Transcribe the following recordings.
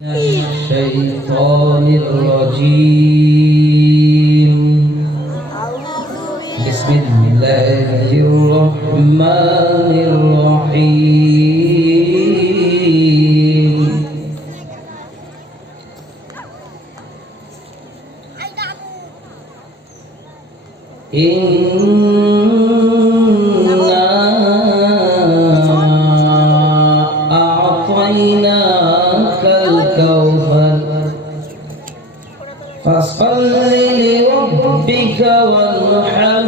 الشيطان الرجيم بسم الله الرحمن الرحيم إنا أعطيناك الكوثر فصل لربك وانحر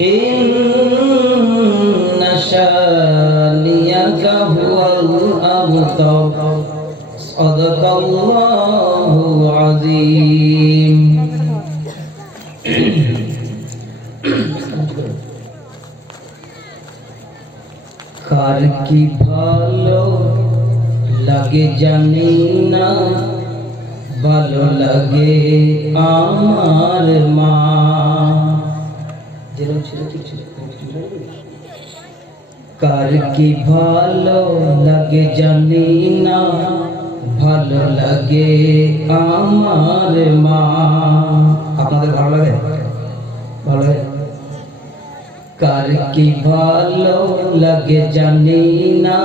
إن شانئك هو الأبتر صدق الله العظيم কার কি ভালো লাগে জানি না, ভালো লাগে আমার মা। কার কি ভালো লাগে জানি না, ভালো লাগে আমার মা। আপনাদের ভালো লাগে? ভালো লাগে? কার কি ভালো লাগে জানি না,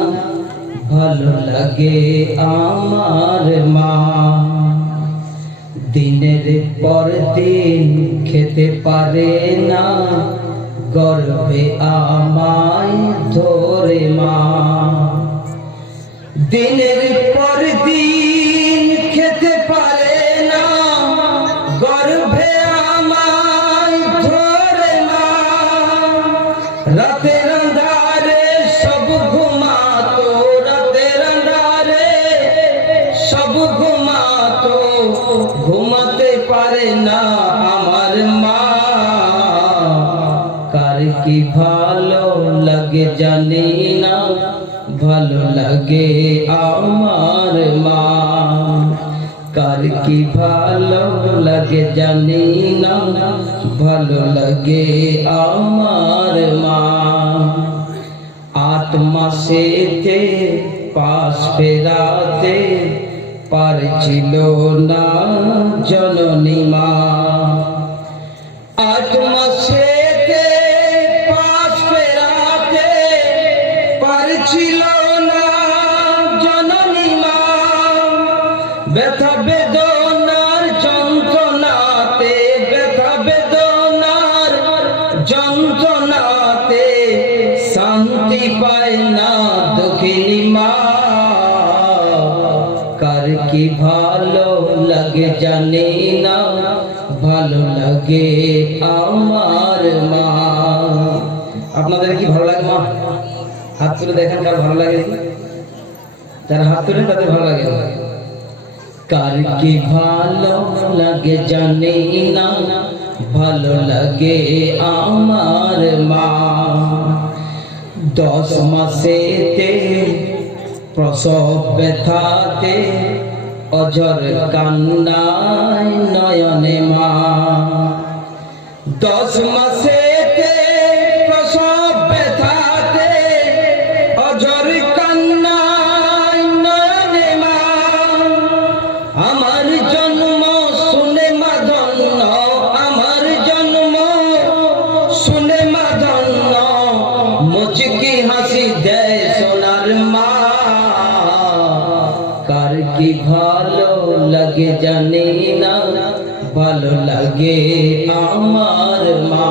ভালো লাগে আমার মা। দিনের পর দিন খেতে পারে না, গর্ভে আমায় ধরে মা। দিনের পর দিন খেতে পারে না, গর্ভে আমায় ধরে মা। রাতের আঁধারে সব ঘুমাতো, রাতের আঁধারে সব ঘুমাতো, ঘুমাতে পারে না আমার মা। কার কি ভালো লাগে জানি না, ভালো লাগে আমার মা। কার কি ভালো লাগে জানি না, ভালো লাগে আমার মা। 8 মাসেতে পাশ ফেরাতে পারছিল না জননী মা। 8 মাসেতে পাশ ফেরাতে পারছিল না জননী মা। ব্যথা বেদনার যন্ত্রণাতে, ব্যথা বেদনার যন্ত্রণাতে শান্তি পায় না দুঃখিনী মা। কার কি ভালো লাগে জানি না, ভালো লাগে আমার মা। আপনাদের কি ভালো লাগে মা? হাত তুলে দেখেন কার ভালো লাগে। যারা হাত তুলে তাদের ভালো লাগে। কার কি ভালো লাগে জানি না, ভালো লাগে আমার মা। 10 মাসেতে প্রসব ব্যথাতে অঝর কান্নায় নয়নে মা। 10 মাসেতে প্রসব ব্যথাতে অঝর কান্নায় নয়নে মা। আমার জন্ম শুনে মা ধন্য, আমার জন্ম শুনে মা ধন্য, মুচকি হাসি দেয় সোনার মা। কার কি ভালো লাগে জানি না, ভালো লাগে আমার মা।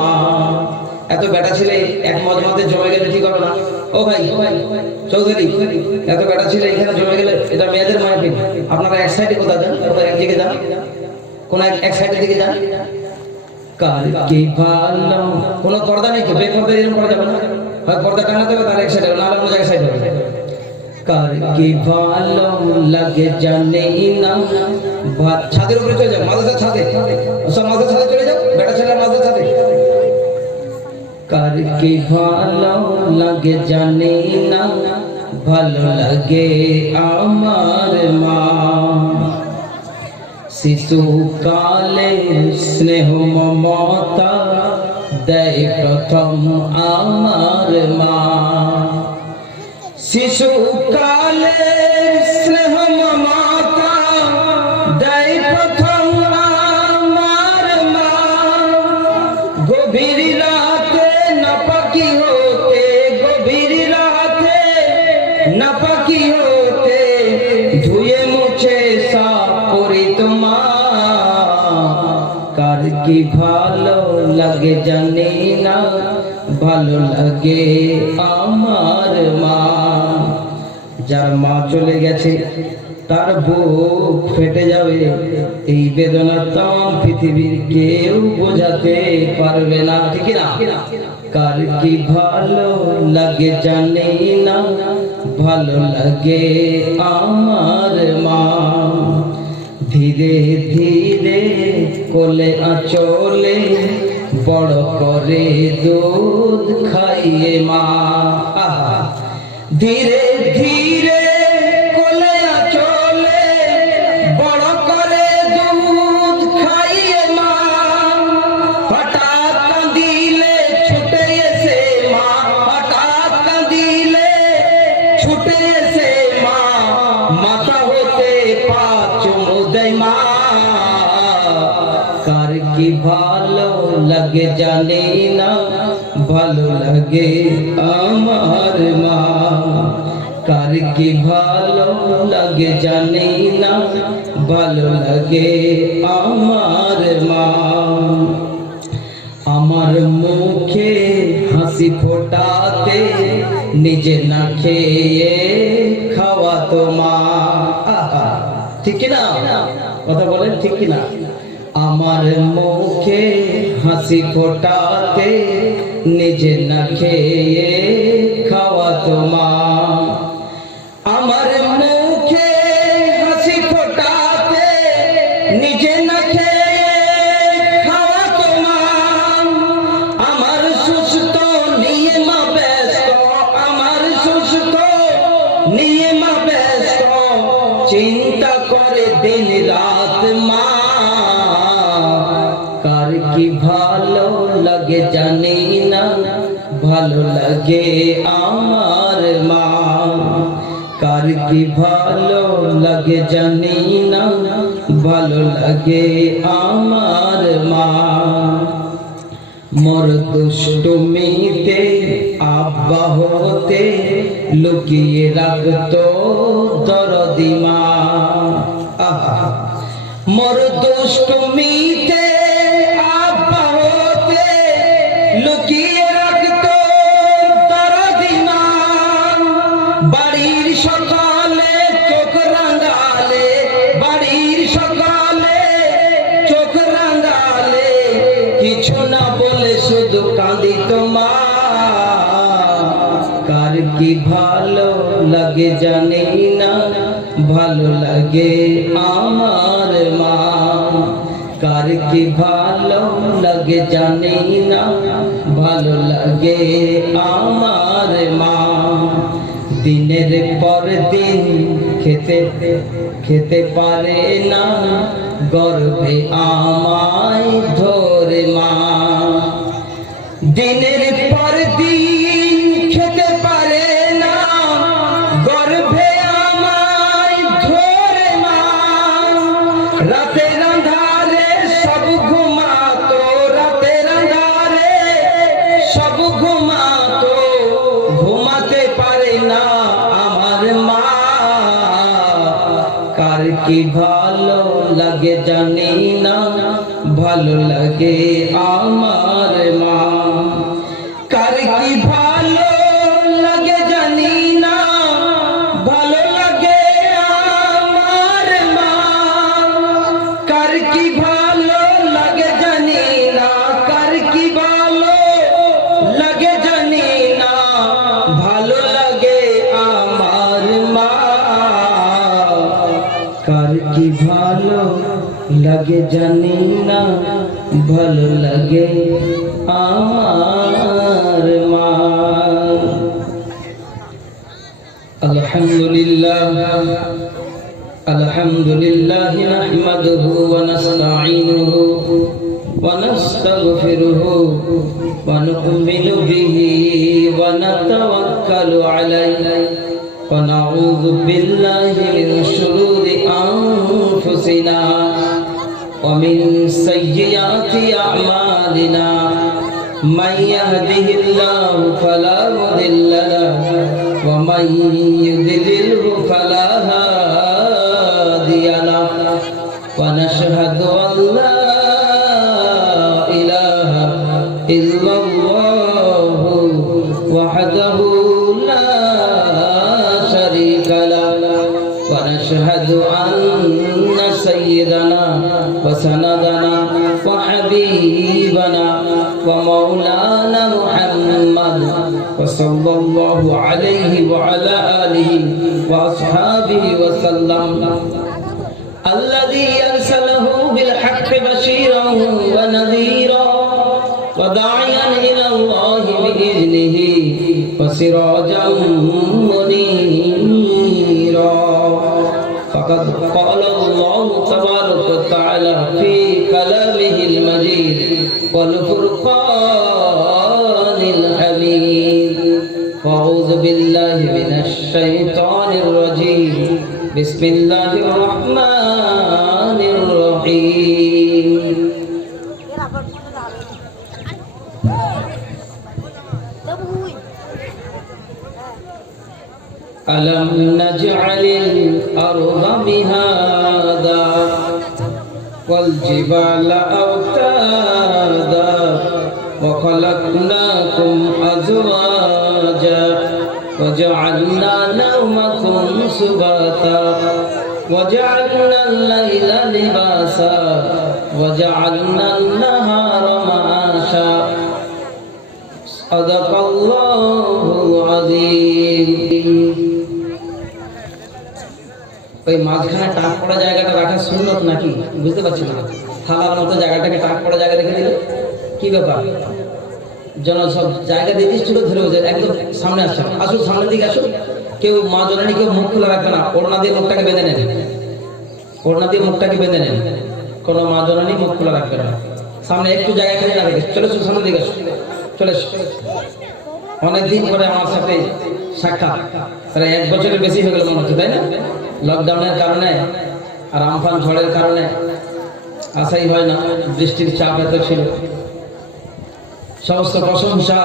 এত বেটা ছেলে এক মজমাতে জমে গেলে ঠিক হবে না। ও ভাই চৌধুরী, এত বেটা ছেলে এখানে জমে গেলে এটা মেয়েদের মাহফিল। আপনারা এক সাইডে কোথায় যান, কোথায় একদিকে যান, কোন এক সাইডের দিকে যান। কার কি ভালো, কোনো পর্দা নেই, বেপর্দা এরকম করা যাবে না। হয় পর্দা টাঙাতে হবে, তার এক সাইডে, নাহলে অন্য জায়গায় সাইড হবে। কার কি ভালো লাগে জানি না, ছাদের উপরে চলে যাও, মাদ্রাসার ছাদে, সব মাদ্রাসার ছাদে চলে যাও, বেটা ছেলে মাদ্রাসার ছাদে। কার কি ভালো লাগে জানি না, ভালো লাগে আমার মা। শিশুকালে স্নেহ মমতা দেয় প্রথম আমার মা। শিশুকালে স্নেহ মমতা দেয় প্রথম আমার মা, গভীর রাতে নাপাকি হতে, গভীর রাতে নাপাকি হতে ধুয়ে মুছে সাফ করি তোমার। কার কি ভালো লাগে জানি না, ভালো লাগে আমার মা। যার মা চলে গেছে তার বুক ফেটে যাবে, এই বেদনা তাম পৃথিবীর কেউ বোঝাতে পারবে না, ঠিক না? কার কি ভালো লাগে জানি না, ভালো লাগে আমার মা। ধীরে ধীরে কোলে আঁচলে বড় করে দুধ খাইয়ে মা। ধীরে ধীরে কোলে আঁচলে বড় করে দুধ খাইয়ে মা। হঠাৎ কাঁদিলে ছুটে এসে মা, হঠাৎ কাঁদিলে ছুটে এসে মা, মাথা হতে পা চুমু দেয় মা। কার কি ভালো লাগে জানি না, ভালো লাগে আমার মা। কার কি ভালো লাগে জানি না, ভালো লাগে আমার মা। আমার মুখে হাসি ফোটাতে নিজে না খেয়ে খাওয়াতো মা। ঠিক না? কথা বলেন ঠিক না? আমার মুখে হাসি ফোটাতে নিজে না খেয়ে খাওয়াতো মা। আমার মুখে হাসি ফোটাতে নিজে না খেয়ে খাওয়াতো মা। আমার সুস্থ নিয়ে মা ব্যস্ত, আমার সুস্থ নিয়ে মা ব্যস্ত, চিন্তা করে দিন রাত মা। কার কি ভালো লাগে জানি না, ভালো লাগে আমার মা। কার কি ভালো লাগে জানি না, ভালো লাগে আমার মা। মোর দুষ্টুমিতে আব্বা হতে লুকিয়ে রাখতো দরদি মা। মোর দুষ্টুমিতে আব্বা হতে লুকিয়ে রাখতো দরদি মা। বাড়ির সকালে চোখ রাঙালে, বাড়ির সকালে চোখ রাঙালে, কিছু না বলে শুধু কাঁদিত মা। কার কি ভালো লাগে জানি না, ভালো লাগে আমার মা। কার কি ভালো লাগে জানি না, ভালো লাগে আমার মা। দিনের পর দিন খেতে পারে না, গর্ভে আমায় ধরে মা। দিনের পর দিন খেতে পারে না, গর্ভে আমায় ধরে মা। রাতের আঁধারে সব ঘুমাতো, রাতের আঁধারে সব ঘুমাতো, ঘুমাতে পারে না আমার মা। কার কি ভালো লাগে জানি না, ভালো লাগে আমার মা। কার কি ভালো লাগে জানি না, ভালো লাগে আমার মা। কার কি ভালো লাগে জানি না, কার কি ভালো লাগে জানি না, ভালো লাগে আমার মা। কার কি ভালো লাগে জানি না, ভালো লাগে আমার মা। আলহামদুলিল্লাহ, আলহামদুলিল্লাহ নাহমাদুহু ওয়া নাস্তাঈনুহু ওয়া নাস্তাগফিরুহু ওয়া নু'মিনু বিহি ওয়া নাতাওয়াক্কালু আলাইহি ونعوذ بالله من شرور أنفسنا ومن سيئات أعمالنا من يهده الله فلا مضل له ومن يضلله فلا هادي له ونشهد أن لا إله إلا الله وحده لا شريك له ونشهد أن سيدنا وسندنا وحبيبنا ومولانا محمد وصلى الله عليه وعلى آله وأصحابه وسلم الذي أرسله بالحق بشيرا ونذيرا وداعيا إلى الله بإذنه وسراجا منيرا فقد قال الله تبارك وتعالى في كلامه المجيد والفرقان الحميد أعوذ بالله من الشيطان الرجيم بسم الله الرحمن الرحيم ألم نجعل الأرض مهادا والجبال أوتادا وخلقناكم أزواجا وجعلنا نومكم سباتا وجعلنا الليل لباسا وجعلنا النهار معاشا صدق الله العظيم ওই মাঝখানে টাক পড়া জায়গাটা রাখা সুন্নত নাকি বুঝতে পারছি না থালার মতো জায়গাটাকে টাক পড়া জায়গা রেখে দিলে কি ব্যাপার যেন সব জায়গা দিয়ে ছিল ধরে যায় একদম সামনে আসছে আসুন সামনের দিকে আসুন কেউ মা জননী কেউ মুখ খোলা রাখবে না ওড়না দিয়ে মুখটাকে বেঁধে নেন ওড়না দিয়ে মুখটাকে বেঁধে নেন কোনো মা জননী মুখ খোলা রাখবে না সামনে একটু জায়গা খালি না রেখে চলে এসো সামনের দিকে আসুন চলে এসো অনেকদিন পরে আমার সাথে সাক্ষাৎ প্রায় 1 বছরের বেশি হয়ে গেল মনে হচ্ছে তাই না লকডাউনের কারণে আর আমফান ঝড়ের কারণে আসাই হয় না বৃষ্টির চাপ এত ছিল সমস্ত প্রশংসা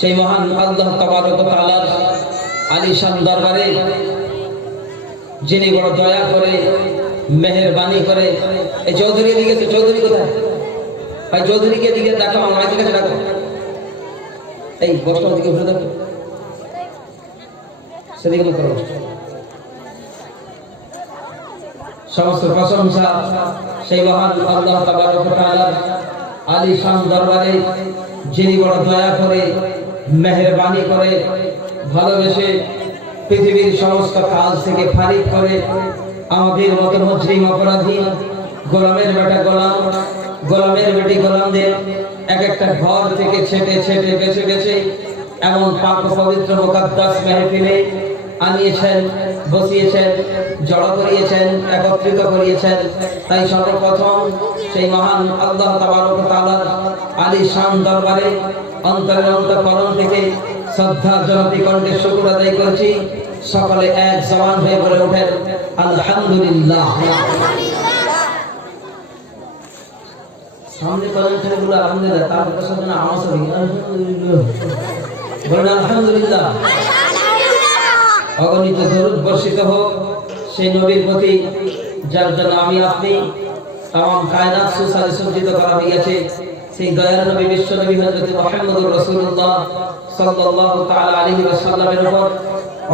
সেই মহান আল্লাহ তাবারক ওয়া তাআলার আলিশান দরবারে যিনি বড় দয়া করে মেহেরবানি করে এই চৌধুরী দিকে চৌধুরী কোথায় ভাই চৌধুরীকে দিকে দেখো আমার মাইকের কাছে রাখো এই বস্তার দিকে ঘুরে দেখো সেদিকে করো সমস্ত প্রশংসা সেই মহান আল্লাহ তাবারক ওয়া তাআলার আলিশান দরবারে যিনি বড় দয়া করে মেহেরবানি করে ভালোবেসে পৃথিবীর সমস্ত কাজ থেকে ফারিক করে আমাদের মতো মুসলিম অপরাধী গোলামের বেটা গোলাম গোলামের বেটি গোলামদের এক একটা ঘর থেকে ছেটে ছেটে বেছে বেছে এমন পাক পবিত্র মুকদ্দাস মেহফিলে আনিয়েছেন বসিয়েছেন জড়ো করিয়েছেন একত্রিত করিয়েছেন তাই সর্বপ্রথম সেই মহান আল্লাহ তাবারক ওয়া তাআলার আলিশান দরবারে অন্তরের অন্তঃকরণ থেকে শ্রদ্ধা জনতি কণ্ঠে শুকর আদায় করছি সকলে এক সমান হয়ে বলে ওঠেন আলহামদুলিল্লাহ সামনে করেন ছেলেগুলো আলহামদুলিল্লাহ তার কথা শুনে আমার সবই আলহামদুলিল্লাহ বলেন আলহামদুলিল্লাহ অগণিত দরুদ বর্ষিত হোক সেই নবীর প্রতি যার জন্য আমি আপনি তাম কায়নাত সুসজ্জিত করা হয়েছে সেই দয়ার নবী বিশ্ব নবী হযরত মুহাম্মদুর রাসূলুল্লাহ সাল্লাল্লাহু তাআলা আলাইহি ওয়াসাল্লামের উপর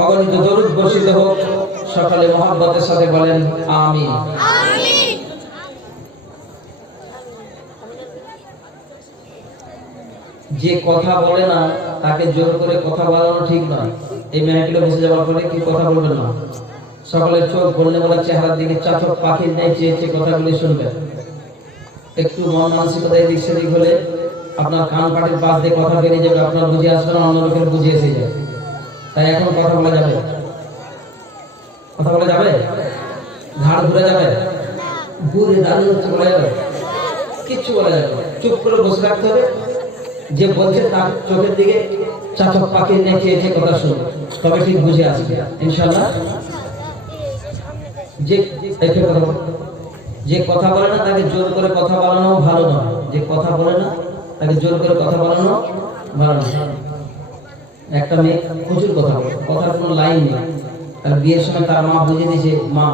অগণিত দরুদ বর্ষিত হোক সকলে মহব্বতের সাথে বলেন আমিন আমিন যে কথা বলে না তাকে জোর করে কথা বলানো ঠিক নয় এই মেয়েগুলো বসে যাওয়ার পরে কি কথা বলবেন না সকলের চোখ বললে বলা চেহারার দিকে চাতক পাখির ন্যায় চেয়ে চেয়ে কথাগুলি শুনবেন একটু মন মানসিকতায় দিক সেদিক হলে আপনার কান পাটির পাশ দিয়ে কথা বেরিয়ে যাবে আপনার বুঝে আসবে না অন্য লোকের বুঝে এসে যাবে তাই এখন কথা বলা যাবে কথা বলা যাবে ঘাড় ঘুরে যাবে ঘুরে দাঁড়িয়ে হচ্ছে বলা যাবে কিচ্ছু বলা যাবে চুপ করে বসে রাখতে হবে যে বলছে তার চোখের দিকে চাচক পাখি চেয়ে কথা শুনুন, তবে ঠিক বুঝে আসবে ইনশাআল্লাহ। যে কথা বলে না তাকে জোর করে কথা বলানো ভালো নয়, যে কথা বলে না তাকে জোর করে কথা বলানো ভালো নয়। একটা মেয়ে প্রচুর কথা বলে, কথার কোনো লাইন নেই। তার বিয়ের সময় তার মা বুঝিয়ে দিয়েছে, মা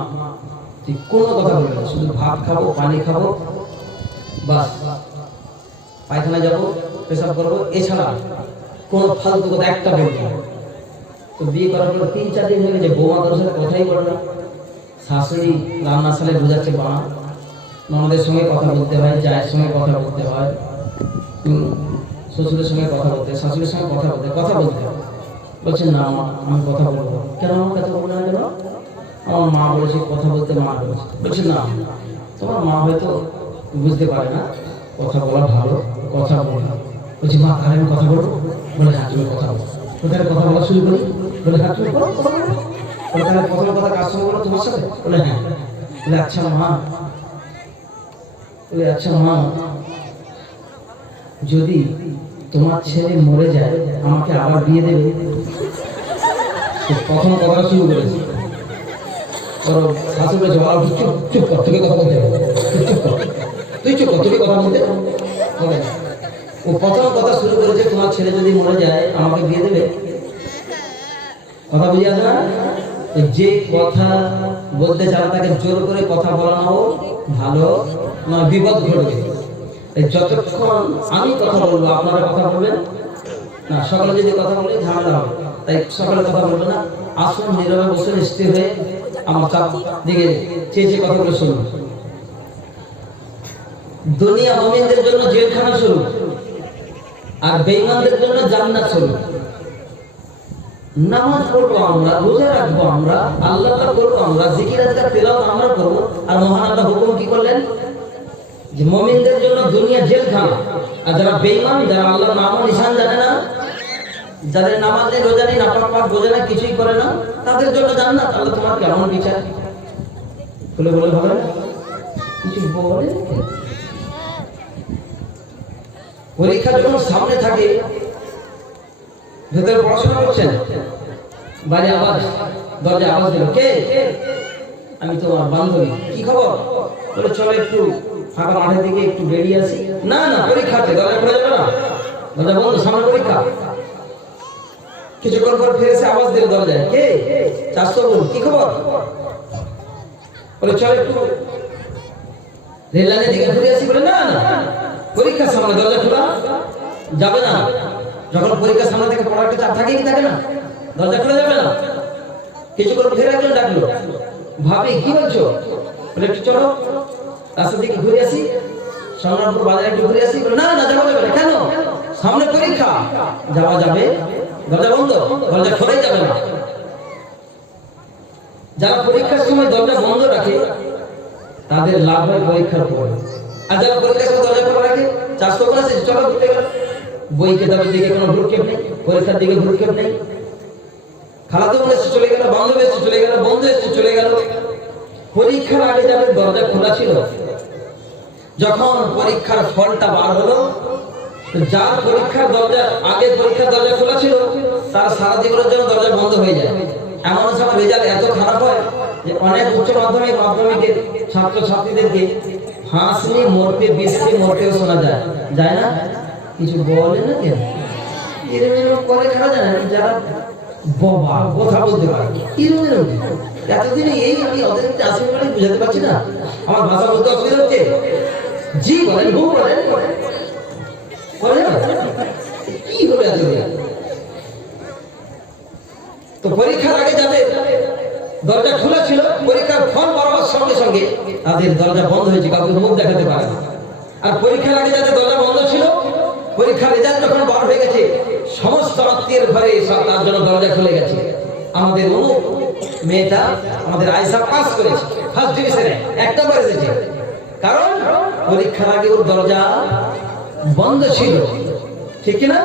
তুই কোনো কথা বলবি না, শুধু ভাত খাবো, পানি খাবো, বাস, পায়খানা যাবো, পেশাব করবো, এছাড়া কোনো ফালতু কথা একটা বলবি না। তো বিয়ে করার পর 3-4 দিন হয়ে গেছে, বৌমা তোর সাথে কথাই বলে না। শাশুড়ি রান্না সালে বোঝাচ্ছে, মা ননদের সঙ্গে কথা বলতে হয়, জায়ের সঙ্গে কথা বলতে হয়, শ্বশুরের সঙ্গে কথা বলতে, শাশুড়ির সঙ্গে কথা বলতে হয়। বলছে না মা আমি কথা বলবো। কেন আমার কথা বলবো না কেন? আমার মা বলেছে কথা বলতে, মা বলেছে। বলছে না তোমার মা হয়তো বুঝতে পারে না, কথা বলা ভালো, কথা বলো। বলছি মা তাহলে আমি কথা বলবো? বলে হ্যাঁ তুমি কথা বলো। কোথায় কথা বলা শুরু করি? বলে হ্যাঁ তুমি বলো। বলে তাহলে প্রথম কথা কার সঙ্গে বলো? তোমার সাথে? বলে হ্যাঁ। বলে আচ্ছা মা, বলে আচ্ছা মা যদি তোমার ছেলে মরে যায় আমাকে আবার বিয়ে দেবে? প্রথম কথা শুরু করেছে। ওর শাশুড়ি জবাব, চুপ চুপ কর, তোকে কথা বলতে হবে, চুপ কর, তুই চুপ কর, তোকে কথা বলতে হবে। ও প্রথম কথা শুরু করেছে, তোমার ছেলে যদি মরে যায় আমাকে বিয়ে দেবে। কথা বুঝে আসে না? যে কথা বলতে চান তাকে জোর করে কথা বলানো ভালো নয়, বিপদ ঘটবে। যতক্ষণ আমি কথা বলবো আপনারা কথা বলবেন না, সকালে যদি কথা বলে ঝামেলা হবে, তাই সকালে কথা বলবে না। আসুন নীরবে বসে স্থির হয়ে আমার চাপ দিকে চেয়ে কথাগুলো শুনুন। দুনিয়া মুমিনদের জন্য জেলখানা শুরু, আর বেঈমানদের জন্য জান্নাত শুরু। নামাজ পড়বো আমরা, রোজা রাখবো আমরা, আল্লাহ তাআলা করবো আমরা, জিকির আজকার তেলাওয়াত আমরা করবো, আর মহান আল্লাহ হুকুম কি করলেন? যে মুমিনদের জন্য দুনিয়া জেলখানা, আর যারা বেঈমান, যারা আল্লাহর নাম নিশান জানে না, যাদের নামাজ নেই, রোজা নেই, নাপাক পাক বোঝে না, কিছুই করে না, তাদের জন্য জান্নাত। আল্লাহ তোমার কেমন বিচার বলে বলে হবে কিছু বলে। পরীক্ষা যখন সামনে থাকে, ভেতরে পড়াশোনা করছেন, বাইরে আওয়াজ, দরজায় আওয়াজ দিল, কে? আমি তোমার বান্ধবী। কি খবর? বলে চলো একটু ফাঁকা মাঠের দিকে একটু বেরিয়ে আসি। না না পরীক্ষাতে, দরজা খোলা যাবে না, দরজা বন্ধ, সামনে পরীক্ষা। কিছুক্ষণ পর ফিরে এসে আওয়াজ দিল দরজায়, কে? চাষতো বল, কি খবর? বলে চলো একটু রেল লাইনের দিকে ঘুরে আসি। বলে না না পরীক্ষার সামনে, দরজা খোলা যাবে না। যখন পরীক্ষার সামনে থেকে পড়ার একটা চাপ থাকে কি থাকে না, দরজা খোলা যাবে না। কিছুক্ষণ ফের একজন ডাকলো, ভাবি কি বলছো? বলে একটু চলো রাস্তার দিকে ঘুরে আসি, সংগ্রামপুর বাজারে একটু ঘুরে আসি। বলে না না যাওয়া যাবে না। কেন? সামনে পরীক্ষা। যাওয়া যাবে, দরজা বন্ধ, দরজা খোলাই যাবে না। যারা পরীক্ষার সময় দরজা বন্ধ রাখে তাদের লাভ হয় পরীক্ষার পরে, আর যারা পরীক্ষার সময় দরজা খোলা রাখে চাষতো করে চলো ঘুরতে গেল, বই কেতাবের দিকে কোনো ভ্রুক্ষেপ নেই, পরীক্ষার দিকে ভ্রুক্ষেপ নেই। খালাতো বোন এসে চলে গেল, বান্ধব এসে চলে গেল, বন্ধু এসে চলে গেল। পরীক্ষার আগে যাদের দরজা খোলা ছিল, যখন পরীক্ষার ফলটা বার হলো, যার পরীক্ষার দরজা আগে পরীক্ষার দরজা খোলা ছিল তার সারা জীবনের জন্য দরজা বন্ধ হয়ে যায়। এমন সময় রেজাল্ট এত খারাপ হয় যে অনেক উচ্চ মাধ্যমিকের ছাত্রছাত্রীদেরকে হাসনি মরতে, বিষকে মরতেও শোনা যায়, যায় না? কিছু বলে না কেন? এরকম করে খারাপ জানে যারা বাবা কথা বলতে পারে, এরকম এতদিনে এই আমি ওদের আসবে বলে বুঝাতে পারছি না। আমার ভাষা বলতে অসুবিধা হচ্ছে। জি বলেন, হু বলেন, কি হবে এতদিন? তো পরীক্ষার আগে যাদের দরজা খোলা ছিল, পরীক্ষার ফল পাওয়ার সঙ্গে সঙ্গে তাদের দরজা বন্ধ হয়েছে, কাউকে মুখ দেখাতে পারে না। আর পরীক্ষার আগে যাদের দরজা বন্ধ ছিল, পরীক্ষার রেজাল্ট যখন বার হয়ে গেছে, সমস্ত আত্মীয়ের ঘরে তার জন্য দরজা খুলে গেছে। আমাদের অমুক মেয়েটা, আমাদের আয়েশা পাস করেছে, ফার্স্ট ডিভিশনে 1 নম্বর এসেছে, কারণ পরীক্ষার আগে ওর দরজা বন্ধ ছিল। ঠিক কিনা?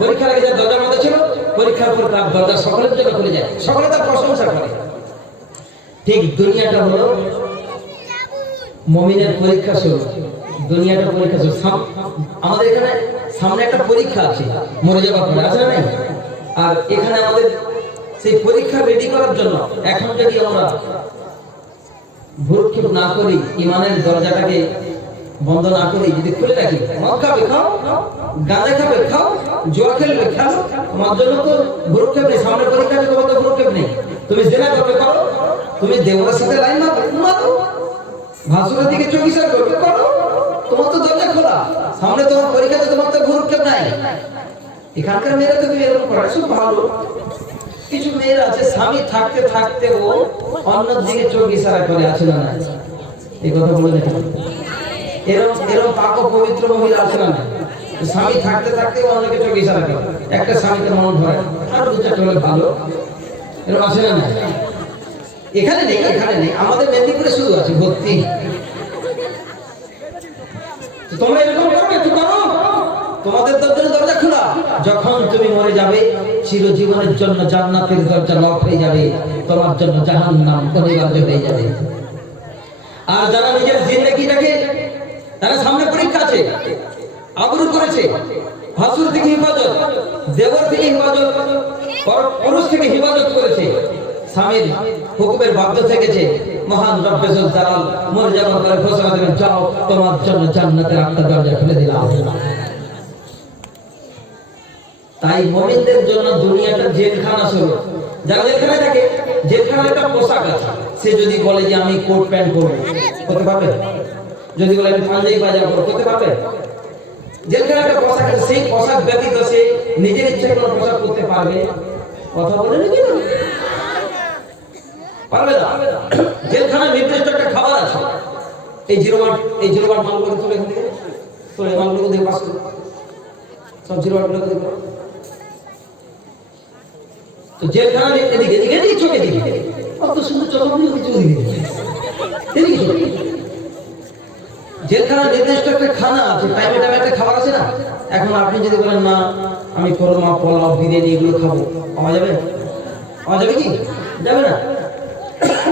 পরীক্ষার আগে যার দরজা বন্ধ ছিল, পরীক্ষার পর তার দরজা সকলের জন্য খুলে যায়, সকলে তার প্রশংসা করে। ঠিক দুনিয়াটা হলো মুমিনের পরীক্ষা শুরু, দুনিয়াটা পরীক্ষা শুরু। আমাদের এখানে সামনে একটা পরীক্ষা আছে মরে যাওয়ার পরে, আছে না? আর এখানে আমাদের সেই পরীক্ষা রেডি করার জন্য এখন যদি আমরা ভ্রুক্ষেপ না করি, ইমানের দরজাটাকে বন্ধ না করি, যদি খুলে রাখি, মদ খাবে খাও, গাঁজা খাবে খাও, জুয়া খেলবে খেলো, তোমার জন্য তো ভ্রুক্ষেপ নেই। সামনে পরীক্ষা আছে, তোমার তো ভ্রুক্ষেপ নেই। তুমি জেনা করবে করো, তুমি দেওয়ার সাথে লাইন মারো, ভাসুরের দিকে চোখ ইশারা করবে করো, তোমার তো দরজা খোলা। সামনে তোমার পরীক্ষাতে তোমার তো ভ্রুক্ষেপ নাই। এখানকার মেয়েরা তো এরকম করে, খুব ভালো। কিছু মেয়েরা আছে স্বামী থাকতে থাকতে ও অন্য দিকে চোখ ইশারা করে, আছে না? এই কথা বলে দেখেন, এরকম পাক পবিত্র মহিলা আছে না? স্বামী থাকতে থাকতে অন্যকে চোখ ইশারা করে, একটা স্বামীকে মন ধরে আর দু চারটে হলে ভালো, এরকম আছে না? এখানে নেই, এখানে নেই, আমাদের মেদিনীপুরে শুধু আছে ভর্তি। তোমরা এরকম করো, একটু করো, তোমাদের দরজা খোলা। যখন তুমি মরে যাবে, চিরজীবনের জন্য জান্নাতের দরজা লক হয়ে যাবে, তোমার জন্য জাহান্নাম অনিবার্য হয়ে যাবে। আর যারা নিজের জিন্দেগিটাকে, তারা সামনে পরীক্ষা আছে, আবরু করেছে, ভাসুর থেকে হেফাজত, দেবর থেকে হেফাজত, পুরুষ থেকে হেফাজত করেছে, স্বামীর হুকুমের বাধ্য থেকেছে, মহান রব্বে জুল জালাল মরে যাওয়ার পরে ঘোষণা দেবেন, যাও তোমার জন্য জান্নাতের আটটা দরজা খুলে দিলাম। তাই মুমিনদের জন্য দুনিয়াটা জেলখানা স্বরূপ। যারা জেলখানায় থাকে, জেলখানার একটা পোশাক আছে, সে যদি বলে যে আমি কোট প্যান্ট পরবো, করতে পারবে? যদি বলে আমি পাঞ্জাবি পায়জামা পরবো, করতে পারবে? জেলখানার একটা পোশাক আছে, সেই পোশাক ব্যতীত সে নিজের ইচ্ছে কোনো পোশাক করতে পারবে? কথা বলে নাকি পারবে না। জেলখানায় নির্দিষ্ট একটা খাবার আছে, এই জিরোবার মালগুলো তুলে এখান থেকে, তুলে মালগুলো দিয়ে পাস করে সব জিরোবারগুলো দিয়ে। তো জেলখানা এদিকে এদিকে এদিকে চোখে দিকে কত সুন্দর চোখে কিছু দিকে এদিকে চোখে। জেলখানা নির্দিষ্ট একটা খানা আছে, টাইমে টাইমে একটা খাবার আছে না? এখন আপনি যদি বলেন না আমি কোরমা পোলাও বিরিয়ানি এগুলো খাবো, পাওয়া যাবে? পাওয়া যাবে কি? যাবে না।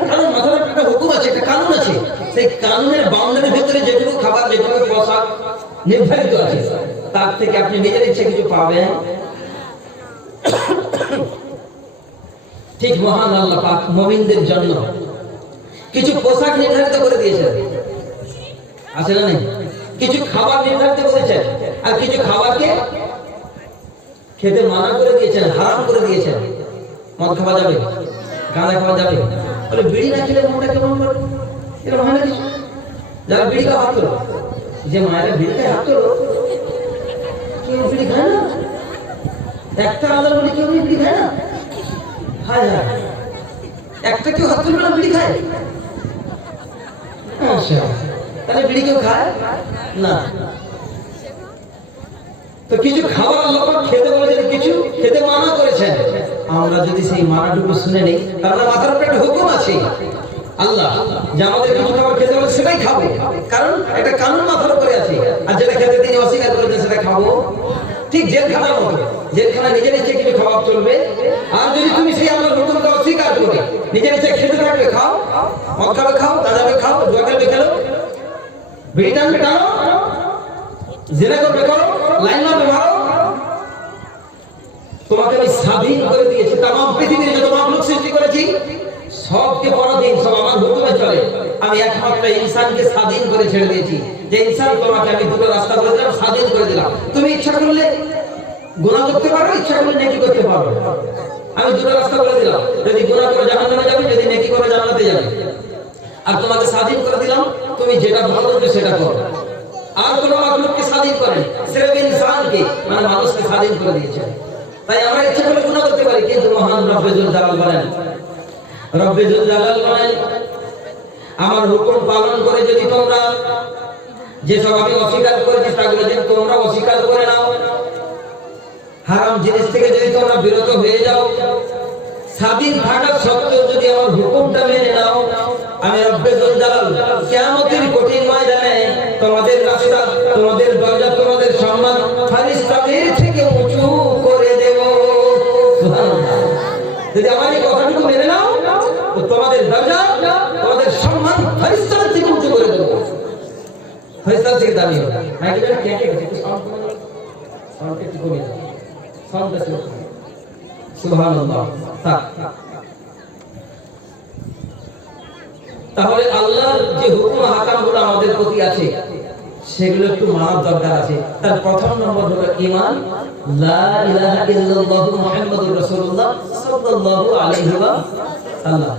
কারণ মাথার একটা হুকুম আছে, একটা কানুন আছে, সেই কানুনের বাউন্ডারির ভিতরে যেটুকু খাবার, যেটুকু পোশাক নির্ধারিত আছে, তার থেকে আপনি নিজের ইচ্ছে কিছু পাবেন। ঠিক মহান আল্লাহ পাক মুমিনদের জন্য কিছু পোশাক নির্ধারিত করে দিয়েছেন, আছে না? নেই? কিছু খাবার নির্ধারিত করেছেন, আর কিছু খাবারকে খেতে মানা করে দিয়েছেন, হারাম করে দিয়েছেন। মদ খাওয়া যাবে, গাঁজা খাওয়া যাবে, বলে বিড়ি না খেলে মনটা কেমন করবে, এরকম হয় না কিছু? যারা বিড়ি খাওয়া হাত তোলো, যে মায়েরা বিড়ি খায় হাত তোলো, কেউ বিড়ি খায় না? একটা আলাদা বলে কেউ বিড়ি খায় না? হায় হায়, একটা কেউ হাত তুলবে না বিড়ি খায়? আচ্ছা, তাহলে বিড়ি কেউ খায় না? তো কিছু খাবার আল্লাহ খেতে বলেছেন, কিছু খেতে মানা করেছেন। আমরা যদি সেই মানাটুকু শুনে নেই, তাহলে মাথার উপরে একটা হুকুম আছে আল্লাহ যে আমাদের কিছু খাবার খেতে বলে সেটাই খাবো, কারণ একটা কানুন মাথার উপরে আছে। আর যেটা খেতে তিনি অস্বীকার করেছেন সেটা খাবো। ঠিক জেলখানার মতো, জেলখানা নিজের ইচ্ছে কিছু খাওয়া চলবে, আর যদি তুমি সেই আমার হুকুমকে অস্বীকার করে নিজের ইচ্ছে খেতে থাকবে, খাও, মদ খাবে খাও, গাঁজা খাও, জুয়া খেলবে খেলো, বিড়ি টানবে টানো, জিনা করবে করো, লাইন মারবে মারো, তোমাকে আমি স্বাধীন করে দিয়েছি। তাম পৃথিবীর যত মাখলুক সৃষ্টি করেছি সবকে পরাধীন, সব আমার হুকুমে চলে। আমি একমাত্র ইনসানকে স্বাধীন করে ছেড়ে দিয়েছি, যে ইনসান তোমাকে আমি দুটো রাস্তা করে দিলাম, স্বাধীন করে দিলাম। তুমি ইচ্ছা করলে গুনাহ করতে পারো, ইচ্ছা করলে নেকি করতে পারো। আমি দুটো রাস্তা বলে দিলাম, যদি গুনাহ করে জাহান্নামে যাবে, যদি নেকি করে জান্নাতে যাবে। আর তোমাকে স্বাধীন করে দিলাম, তুমি যেটা ভালো বুঝবে সেটা করো। আর কোনো মাখলুককে স্বাধীন করেন, সির্ফ ইনসানকে, মানে মানুষকে স্বাধীন করে দিয়েছে। তাই আমরা ইচ্ছা করলে গুনাহ করতে পারি, কিন্তু মহান রব্বে জুল জালাল বলেন, রব্বে জুল জালাল বলেন, আমার হুকুম পালন করে যদি তোমরা যেসব আমি অস্বীকার করেছি তাগুলো যদি তোমরা অস্বীকার করে নাও, হারাম জিনিস থেকে যদি তোমরা বিরত হয়ে যাও, স্বাধীন থাকা সত্ত্বেও যদি আমার হুকুমটা মেনে নাও, আমি রব্বে জুল জালাল কিয়ামতের কঠিন ময়দানে তোমাদের রাস্তা, তোমাদের দরজা, তোমাদের সম্মান ফেরেশতাদের থেকে উঁচু করে দেব। সুবহানাল্লাহ। যদি আমার এই কথাটুকু মেনে নাও, তো তোমাদের দরজা, তোমাদের সম্মান ফেরেশতাদের থেকে উঁচু করে দেব, ফেরেশতাদের থেকে দামি হবে। মাইকে কে কে সাউন্ড একটু কমিয়ে দাও, সাউন্ডটা স্লো করো। সুবহানাল্লাহ। তাহলে আল্লাহর যে হুকুম হাকামগুলো আমাদের প্রতি আছে সেগুলো একটু মানার দরকার আছে। তার প্রথম নম্বর হলো ঈমান, লা ইলাহা ইল্লাল্লাহু মুহাম্মাদুর রাসূলুল্লাহ সাল্লাল্লাহু আলাইহি ওয়া সাল্লাম।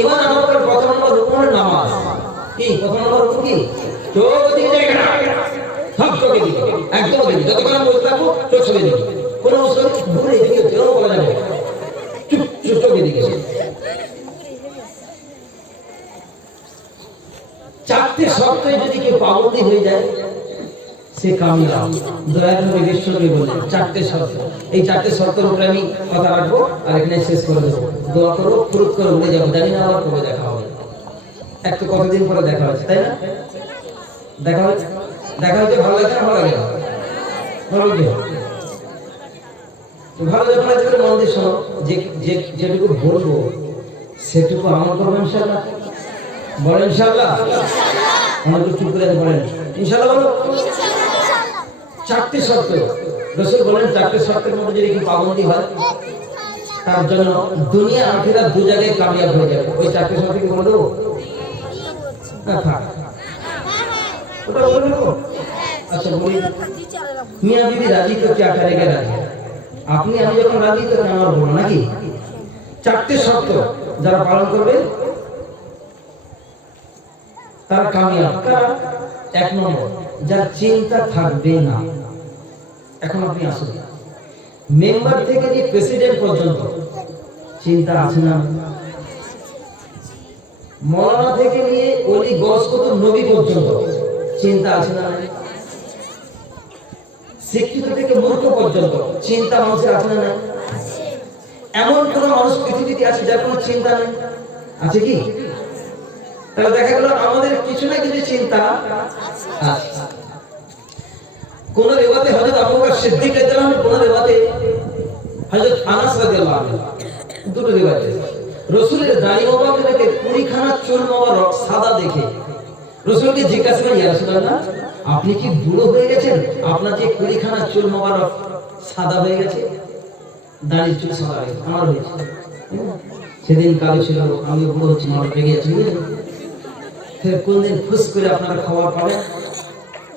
ঈমান আনার প্রথম নম্বর হুকুম হলো নামাজ। কি প্রথম নম্বর হুকুম কি? চোখ দিকে দেখে না, সব চোখে দিকে, একদম দিকে, যতক্ষণ আমরা বসে থাকবো চোখ ছবি দিকে, কোনো মুসলিম ঘুরে এদিকে যেও বলা যাবে, চুপ চুপ চোখে দিকে। চারটি শর্তে যদি কেউ পাবন্দি হয়ে যায় সে কামিয়াব। দয়ার নবী বিশ্বনবী বলেন চারটি শর্ত, এই চারটি শর্তের উপরে আমি কথা রাখবো আর এখানে শেষ করে দেবো। দোয়া করো, ফুরুত করে ভুলে যাবো, জানি না আবার কবে দেখা হবে। একটু কতদিন পরে দেখা হচ্ছে, তাই না? দেখা হচ্ছে, দেখা হচ্ছে, ভালো লাগে না? ভালো লাগে না? ভালো লাগে। ভালো যখন আছে মন দিয়ে শোনো, যেটুকু বলবো সেটুকু আমল করবো ইনশাআল্লাহ। বলেন ইনশাআল্লাহ। আমাকে চুপ করে বলেন ইনশাআল্লাহ। বলো চারটি শর্ত রাসূল বলেন, চারটি শর্তের মধ্যে যদি কেউ পাবন্দি হয় তার জন্য দুনিয়া আখিরাত দুই জায়গায় কামিয়াব হয়ে যাবে। ওই চারটি শর্ত কি বলে দেবো? না থাক, ওটা বলে দেবো। আচ্ছা বলি, মিয়াঁ বিবি রাজি তো क्या करेगा রাজি? আপনি আমি যখন রাজি তখন আমার বলো নাকি? চারটি শর্ত যারা পালন করবে তারা কামিয়াব। এক নম্বর, যার চিন্তা থাকবে না। এখন আপনি আসুন, মেম্বার থেকে নিয়ে প্রেসিডেন্ট পর্যন্ত চিন্তা আছে না? মওলানা থেকে নিয়ে ওলি গস কত নবী পর্যন্ত চিন্তা আছে না? শিক্ষিত থেকে মূর্খ পর্যন্ত চিন্তা মানুষের আছে না? এমন কোন মানুষ পৃথিবীতে আছে যার কোনো চিন্তা নেই? আছে কি? তাহলে দেখা গেল আমাদের কিছু না কিছু চিন্তা আছে। কোন রিওয়ায়াতে হযরত আবু বকর সিদ্দিক রাদিয়াল্লাহু আনহু, কোন রিওয়ায়াতে হযরত আনাস রাদিয়াল্লাহু আনহু, দুটো রিওয়ায়াত। রাসূলের দাড়ি মোবারক দেখে 20 খানা চুল মোবারক সাদা দেখে রাসূলকে জিজ্ঞাসা করেন, ইয়া রাসূলুল্লাহ, আপনি কি বুড়ো হয়ে গেছেন? আপনার যে 20 খানা চুল মোবারক সাদা হয়ে গেছে, দাড়ির চুল সাদা হয়ে গেছে, আমার হয়েছে। সেদিন কালো ছিল, আমি বুড়ো হচ্ছি, আমার পেয়ে গেছে। ফের কোনদিন ফুস করে আপনারা খবর পাবেন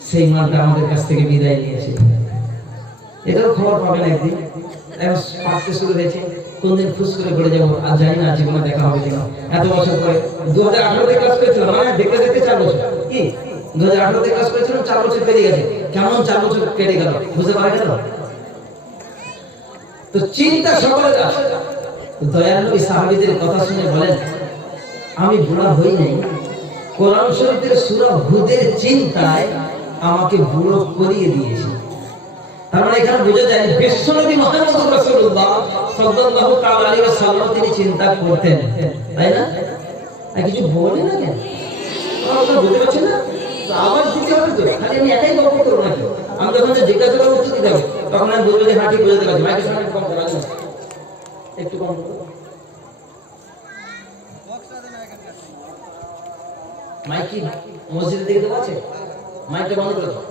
সেই মানটা আমাদের কাছ থেকে বিদায় নিয়েছে, এটাও খবর পাবেন একদিন। এখন পাকতে শুরু হয়েছে, কোনদিন ফুস করে পড়ে যাবো, আর জানি না জীবনে দেখা হবে কিনা। এত বছর পরে 2018 তে ক্লাস করেছিলাম, মানে দেখতে দেখতে 4 বছর। কি 2018 তে ক্লাস করেছিলাম, 4 বছর পেরিয়ে গেছে। কেমন 4 বছর কেটে গেল বুঝতে পারা গেল? তো চিন্তা সকলের আছে। দয়ার নবী সাহাবীদের কথা শুনে বলেন, আমি বুড়া হই নাই, কোরআন শরীফের সূরা হুদের চিন্তায় আমাকে বুড়ো করিয়ে দিয়েছে। তার মানে এখানে বোঝা যায় বিশ্বনবী মুহাম্মদ রাসূলুল্লাহ সাল্লাল্লাহু তাআলা আলাইহি ওয়াসাল্লাম তিনি চিন্তা করতেন, তাই না? আর কিছু বলে না কেন? আপনারা বুঝতে পারছেন না? আওয়াজ দিতে হবে তো, খালি আমি একাই গল্প করব নাকি? আমি যখন জিজ্ঞাসা করব উত্তর দিতে হবে, তখন আমি বলবো যে হ্যাঁ ঠিক বুঝতে পারছি, মাইকের সামনে কম করা আছে, একটু কম করো। মাইক কি মসজিদের দিকে দেওয়া আছে? মাইকটা বন্ধ করে দাও।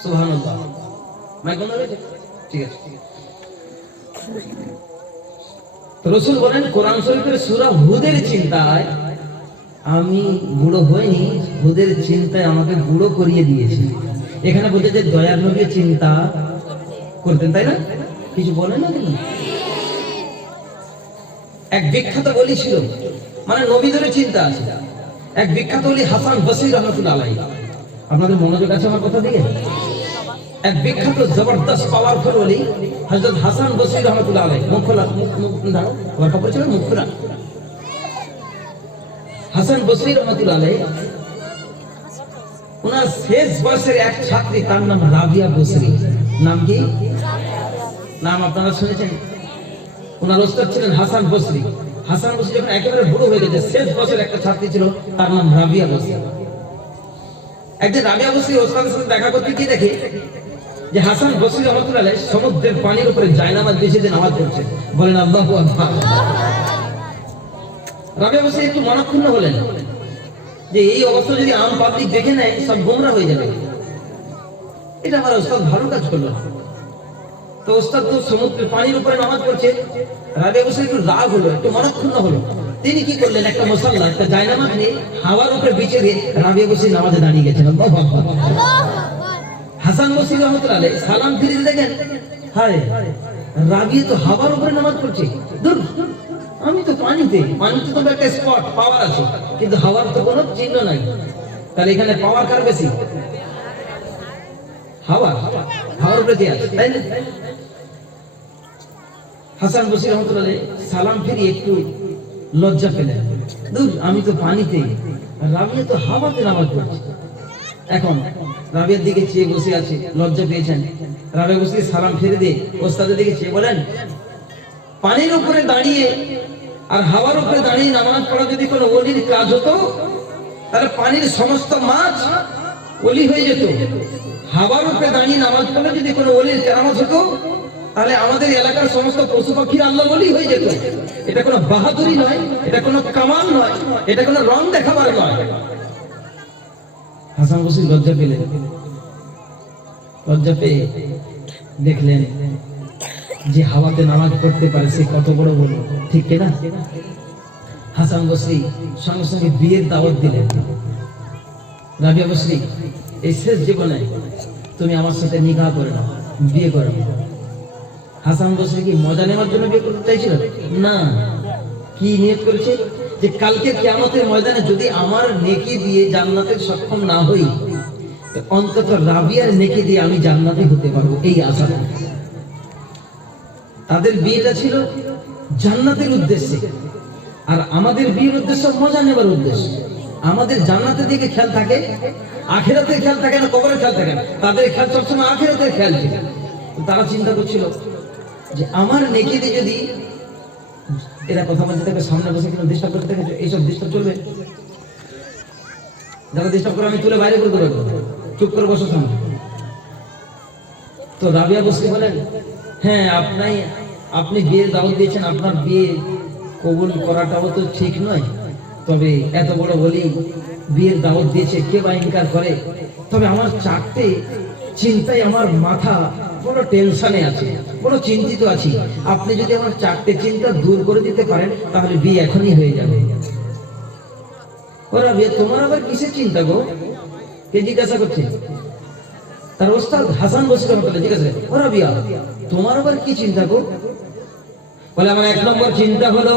সুবহানাল্লাহ। মাইক বন্ধ হয়েছে? ঠিক আছে। তো রাসূল বলেন, কোরআন শরীফের সূরা হুদের চিন্তায় আমি বুড়ো হইনি, হুদের চিন্তায় আমাকে বুড়ো করিয়ে দিয়েছে। এখানে বোঝা যায় দয়ার নবী চিন্তা করতেন, তাই না? কিছু বলেন না কেন? এক বিখ্যাত ওলি ছিল, মানে নবীদের চিন্তা আছে। এক বিখ্যাত ওলি হাসান বসরি রাহমাতুল্লাহ আলাইহি। আপনাদের মনোযোগ আছে আমার কথা দিকে? এক বিখ্যাত জবরদস্ত পাওয়ারফুল ওলি হযরত হাসান বসরি রাহমাতুল্লাহ আলাইহি। মুখ খোলা, মুখ দাও, ওর কাপড় ছিল, মুখ খোলা। হাসান বসরি রাহমাতুল্লাহ আলাইহি, ওনার শেষ বয়সের এক ছাত্রী, তার নাম রাবিয়া বসরি। নাম কি? নাম আপনারা শুনেছেন? ওনার ওস্তাদ ছিলেন হাসান বসরি। হাসান বসরি যখন একেবারে বুড়ো হয়ে গেছে, শেষ বছরের একটা ছাত্রী ছিল, তার নাম রাবিয়া বসরি। একদিন রাবিয়া বসরি ওস্তাদের সাথে দেখা করতে গিয়ে দেখে যে হাসান বসরি রাহমাতুল্লাহ আলাইহি সমুদ্রের পানির উপরে জায়নামাজ বিছিয়ে যে নামাজ পড়ছে। বলেন আল্লাহু আকবার। রাবিয়া বসরি একটু মনক্ষুণ্ণ হলেন যে এই অবস্থা যদি আম পাবলিক দেখে নেয় সব গোমরা হয়ে যাবে। এটা আমার ওস্তাদ ভালো কাজ করলো। তো ওস্তাদ তো সমুদ্রের পানির উপরে নামাজ পড়ছে, রাবিয়া বসরি একটু রাগ হলো, একটু মনক্ষুণ্ণ হলো। তিনি কি করলেন, একটা মুসাল্লা, একটা জায়নামাজ নিয়ে হাওয়ার উপরে বিছিয়ে দিয়ে রাবিয়া বসরি নামাজে দাঁড়িয়ে গেছেন। আল্লাহু আকবার। হাসান বসরি রহমাতুল্লাহ আলাইহি সালাম ফিরিয়ে দেখেন, হায় রাবিয়া তো হাওয়ার উপরে নামাজ পড়ছে, দূর আমি তো পানিতে তো একটা স্পট পাওয়ার আছে, কিন্তু হাওয়ার তো কোনো চিহ্ন নাই। তাহলে এখানে পাওয়ার কার বেশি? হাওয়ার উপরে যে আছে, তাই না? হাসান বসরি রহমাতুল্লাহ আলাইহি সালাম ফিরিয়ে একটু লজ্জা পেলেন, দূর আমি তো পানিতে, রাবিয়া তো হাওয়াতে নামাজ পড়ছে। এখন রাবিয়ার দিকে চেয়ে বসে আছে, লজ্জা পেয়েছেন। রাবিয়া বসরি সালাম ফিরে দিয়ে ওস্তাদের দিকে চেয়ে বলেন, পানির উপরে দাঁড়িয়ে আর হাওয়ার উপরে দাঁড়িয়ে নামাজ পড়া যদি কোনো ওলির কাজ হতো, তাহলে পানির সমস্ত মাছ ওলি হয়ে যেত। হাওয়ার উপরে দাঁড়িয়ে নামাজ পড়লে যদি কোনো ওলির কেরামত হতো, তাহলে আমাদের এলাকার সমস্ত পশু পাখির আল্লাহ ওলি হয়ে যেত। এটা কোনো বাহাদুরি নয়, এটা কোনো কামাল নয়, এটা কোনো রং দেখাবার নয়। হাসান বসরি লজ্জা পেলেন, লজ্জা পেয়ে দেখলেন যে হাওয়াতে নামাজ পড়তে পারে সে কত বড় বলি, ঠিক কিনা? হাসান বসরি সঙ্গে সঙ্গে বিয়ের দাওয়াত দিলেন। রাবিয়া বসরি, এই শেষ জীবনে তুমি আমার সাথে নিকাহ করে নাও, বিয়ে করো। হাসান বসরি কি মজা নেওয়ার জন্য বিয়ে করতে চাইছিল? না, কি নিয়ত করেছে যে কালকে কিয়ামতের ময়দানে যদি আমার নেকি দিয়ে জান্নাতে সক্ষম না হই, তো অন্তত রাবিয়ার নেকি দিয়ে আমি জান্নাতে হতে পারবো, এই আশা। তাদের বিয়েটা ছিল জান্নাতের উদ্দেশ্যে, আর আমাদের বিয়ের উদ্দেশ্য মজা নেবার উদ্দেশ্য। আমাদের জান্নাতের দিকে খেয়াল থাকে, আখিরাতের খেয়াল থাকে না, কবরের খেয়াল থাকে না। তাদের খেয়াল সবসময় আখিরাতের খেয়াল থাকে। তারা চিন্তা করছিল যে আমার নেকি দিয়ে যদি, এরা কথা বলতে থাকে সামনে বসে কিন্তু ডিস্টার্ব করতে থাকে, এইসব ডিস্টার্ব চলবে? যারা ডিস্টার্ব করে আমি তুলে বাইরে করে দেবো, চুপ করে বসো সামনে। তো রাবিয়া বসরি বলেন, হ্যাঁ আপনি বিয়ের দাওয়াত দিয়েছেন, আপনার বিয়ে কবুল করাটাও তো ঠিক নয়, তবে এত বড় বলি বিয়ের দাওয়াত দিয়েছে, কে বা ইনকার করে? তবে আমার চারটে চিন্তায় আমার মাথা বড় টেনশনে আছে, বড় চিন্তিত আছি। আপনি যদি আমার চারটে চিন্তা দূর করে দিতে পারেন, তাহলে বিয়ে এখনই হয়ে যাবে। ওরা বিয়ে, তোমার আবার কিসের চিন্তা গো? কে জিজ্ঞাসা করছে? তার ওস্তাদ হাসান বসরি রহমাতুল্লাহ জিজ্ঞাসা, ওরা বিয়া তোমার আবার কি চিন্তা গো? বলে, আমার এক নম্বর চিন্তা হলো,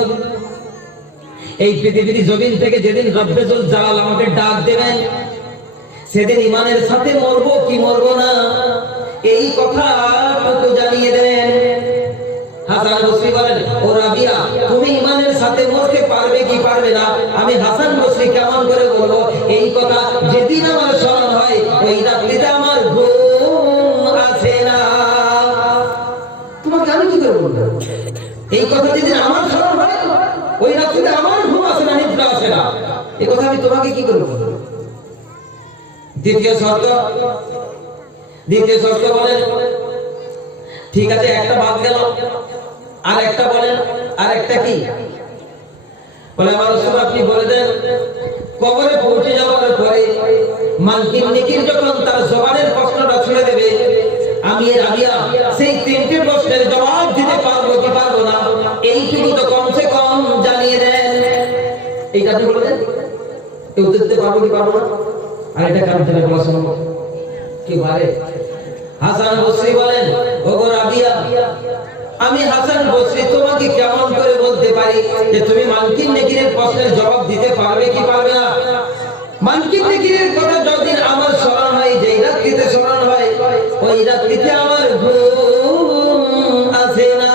এই পৃথিবীর জমিন থেকে যেদিন রব্বে জুল জালাল আমাকে ডাক দেবেন, সেদিন ইমানের সাথে মরবো কি মরবো না, এই কথাটুকু জানিয়ে দেন। হাসান বসরি বলেন, ও রাবিয়া, তুমি ইমানের সাথে মরতে পারবে কি পারবে না, আমি হাসান বসরি কেমন করে বলবো এই কথা? যেদিন আমার স্মরণ হয়, ওই রাত্রিতে আমার ঘুম আসে না। তোমাকে আমি কি করে বলবো এই কথা? যেদিন আমার স্মরণ হয়, ওই রাত্রিতে আমার ঘুম আসে না, নিদ্রা আসে না। এই কথা আমি তোমাকে কি করে বলবো? দ্বিতীয় শর্ত বলেন, ঠিক আছে একটা বাদ গেল, আর একটা বলেন। আর একটা কি? বলে, আমার রাসূল আপনি বলে দেন, কবরে পৌঁছে যাওয়ার পরে মানকির নিকির যখন তার জবানের প্রশ্নটা ছুড়ে দেবে, আমি রাবিয়া সেই তিনটে প্রশ্নের জবাব দিতে পারবো কি পারবো না, এইটুকু তো কমসে কম জানিয়ে দেন। এইটা আপনি বলে দেন, এই উত্তর দিতে পারবো কি পারবো না। আর এটা কারণ থেকে বলা সম্ভব কি পারে? হাসান বসরি বলেন, ওগো রাবিয়া, আমি হাসান বসরি তোমাকে কেমন করে বলতে পারি যে তুমি মানকির নেকিরের প্রশ্নের জবাব দিতে পারবে কি পারবে না? মানকির নেকিরের কথা যতদিন আমার স্মরণ হয়, যেই রাত্রিতে স্মরণ হয়, ওই রাত্রিতে আমার ঘুম আসে না।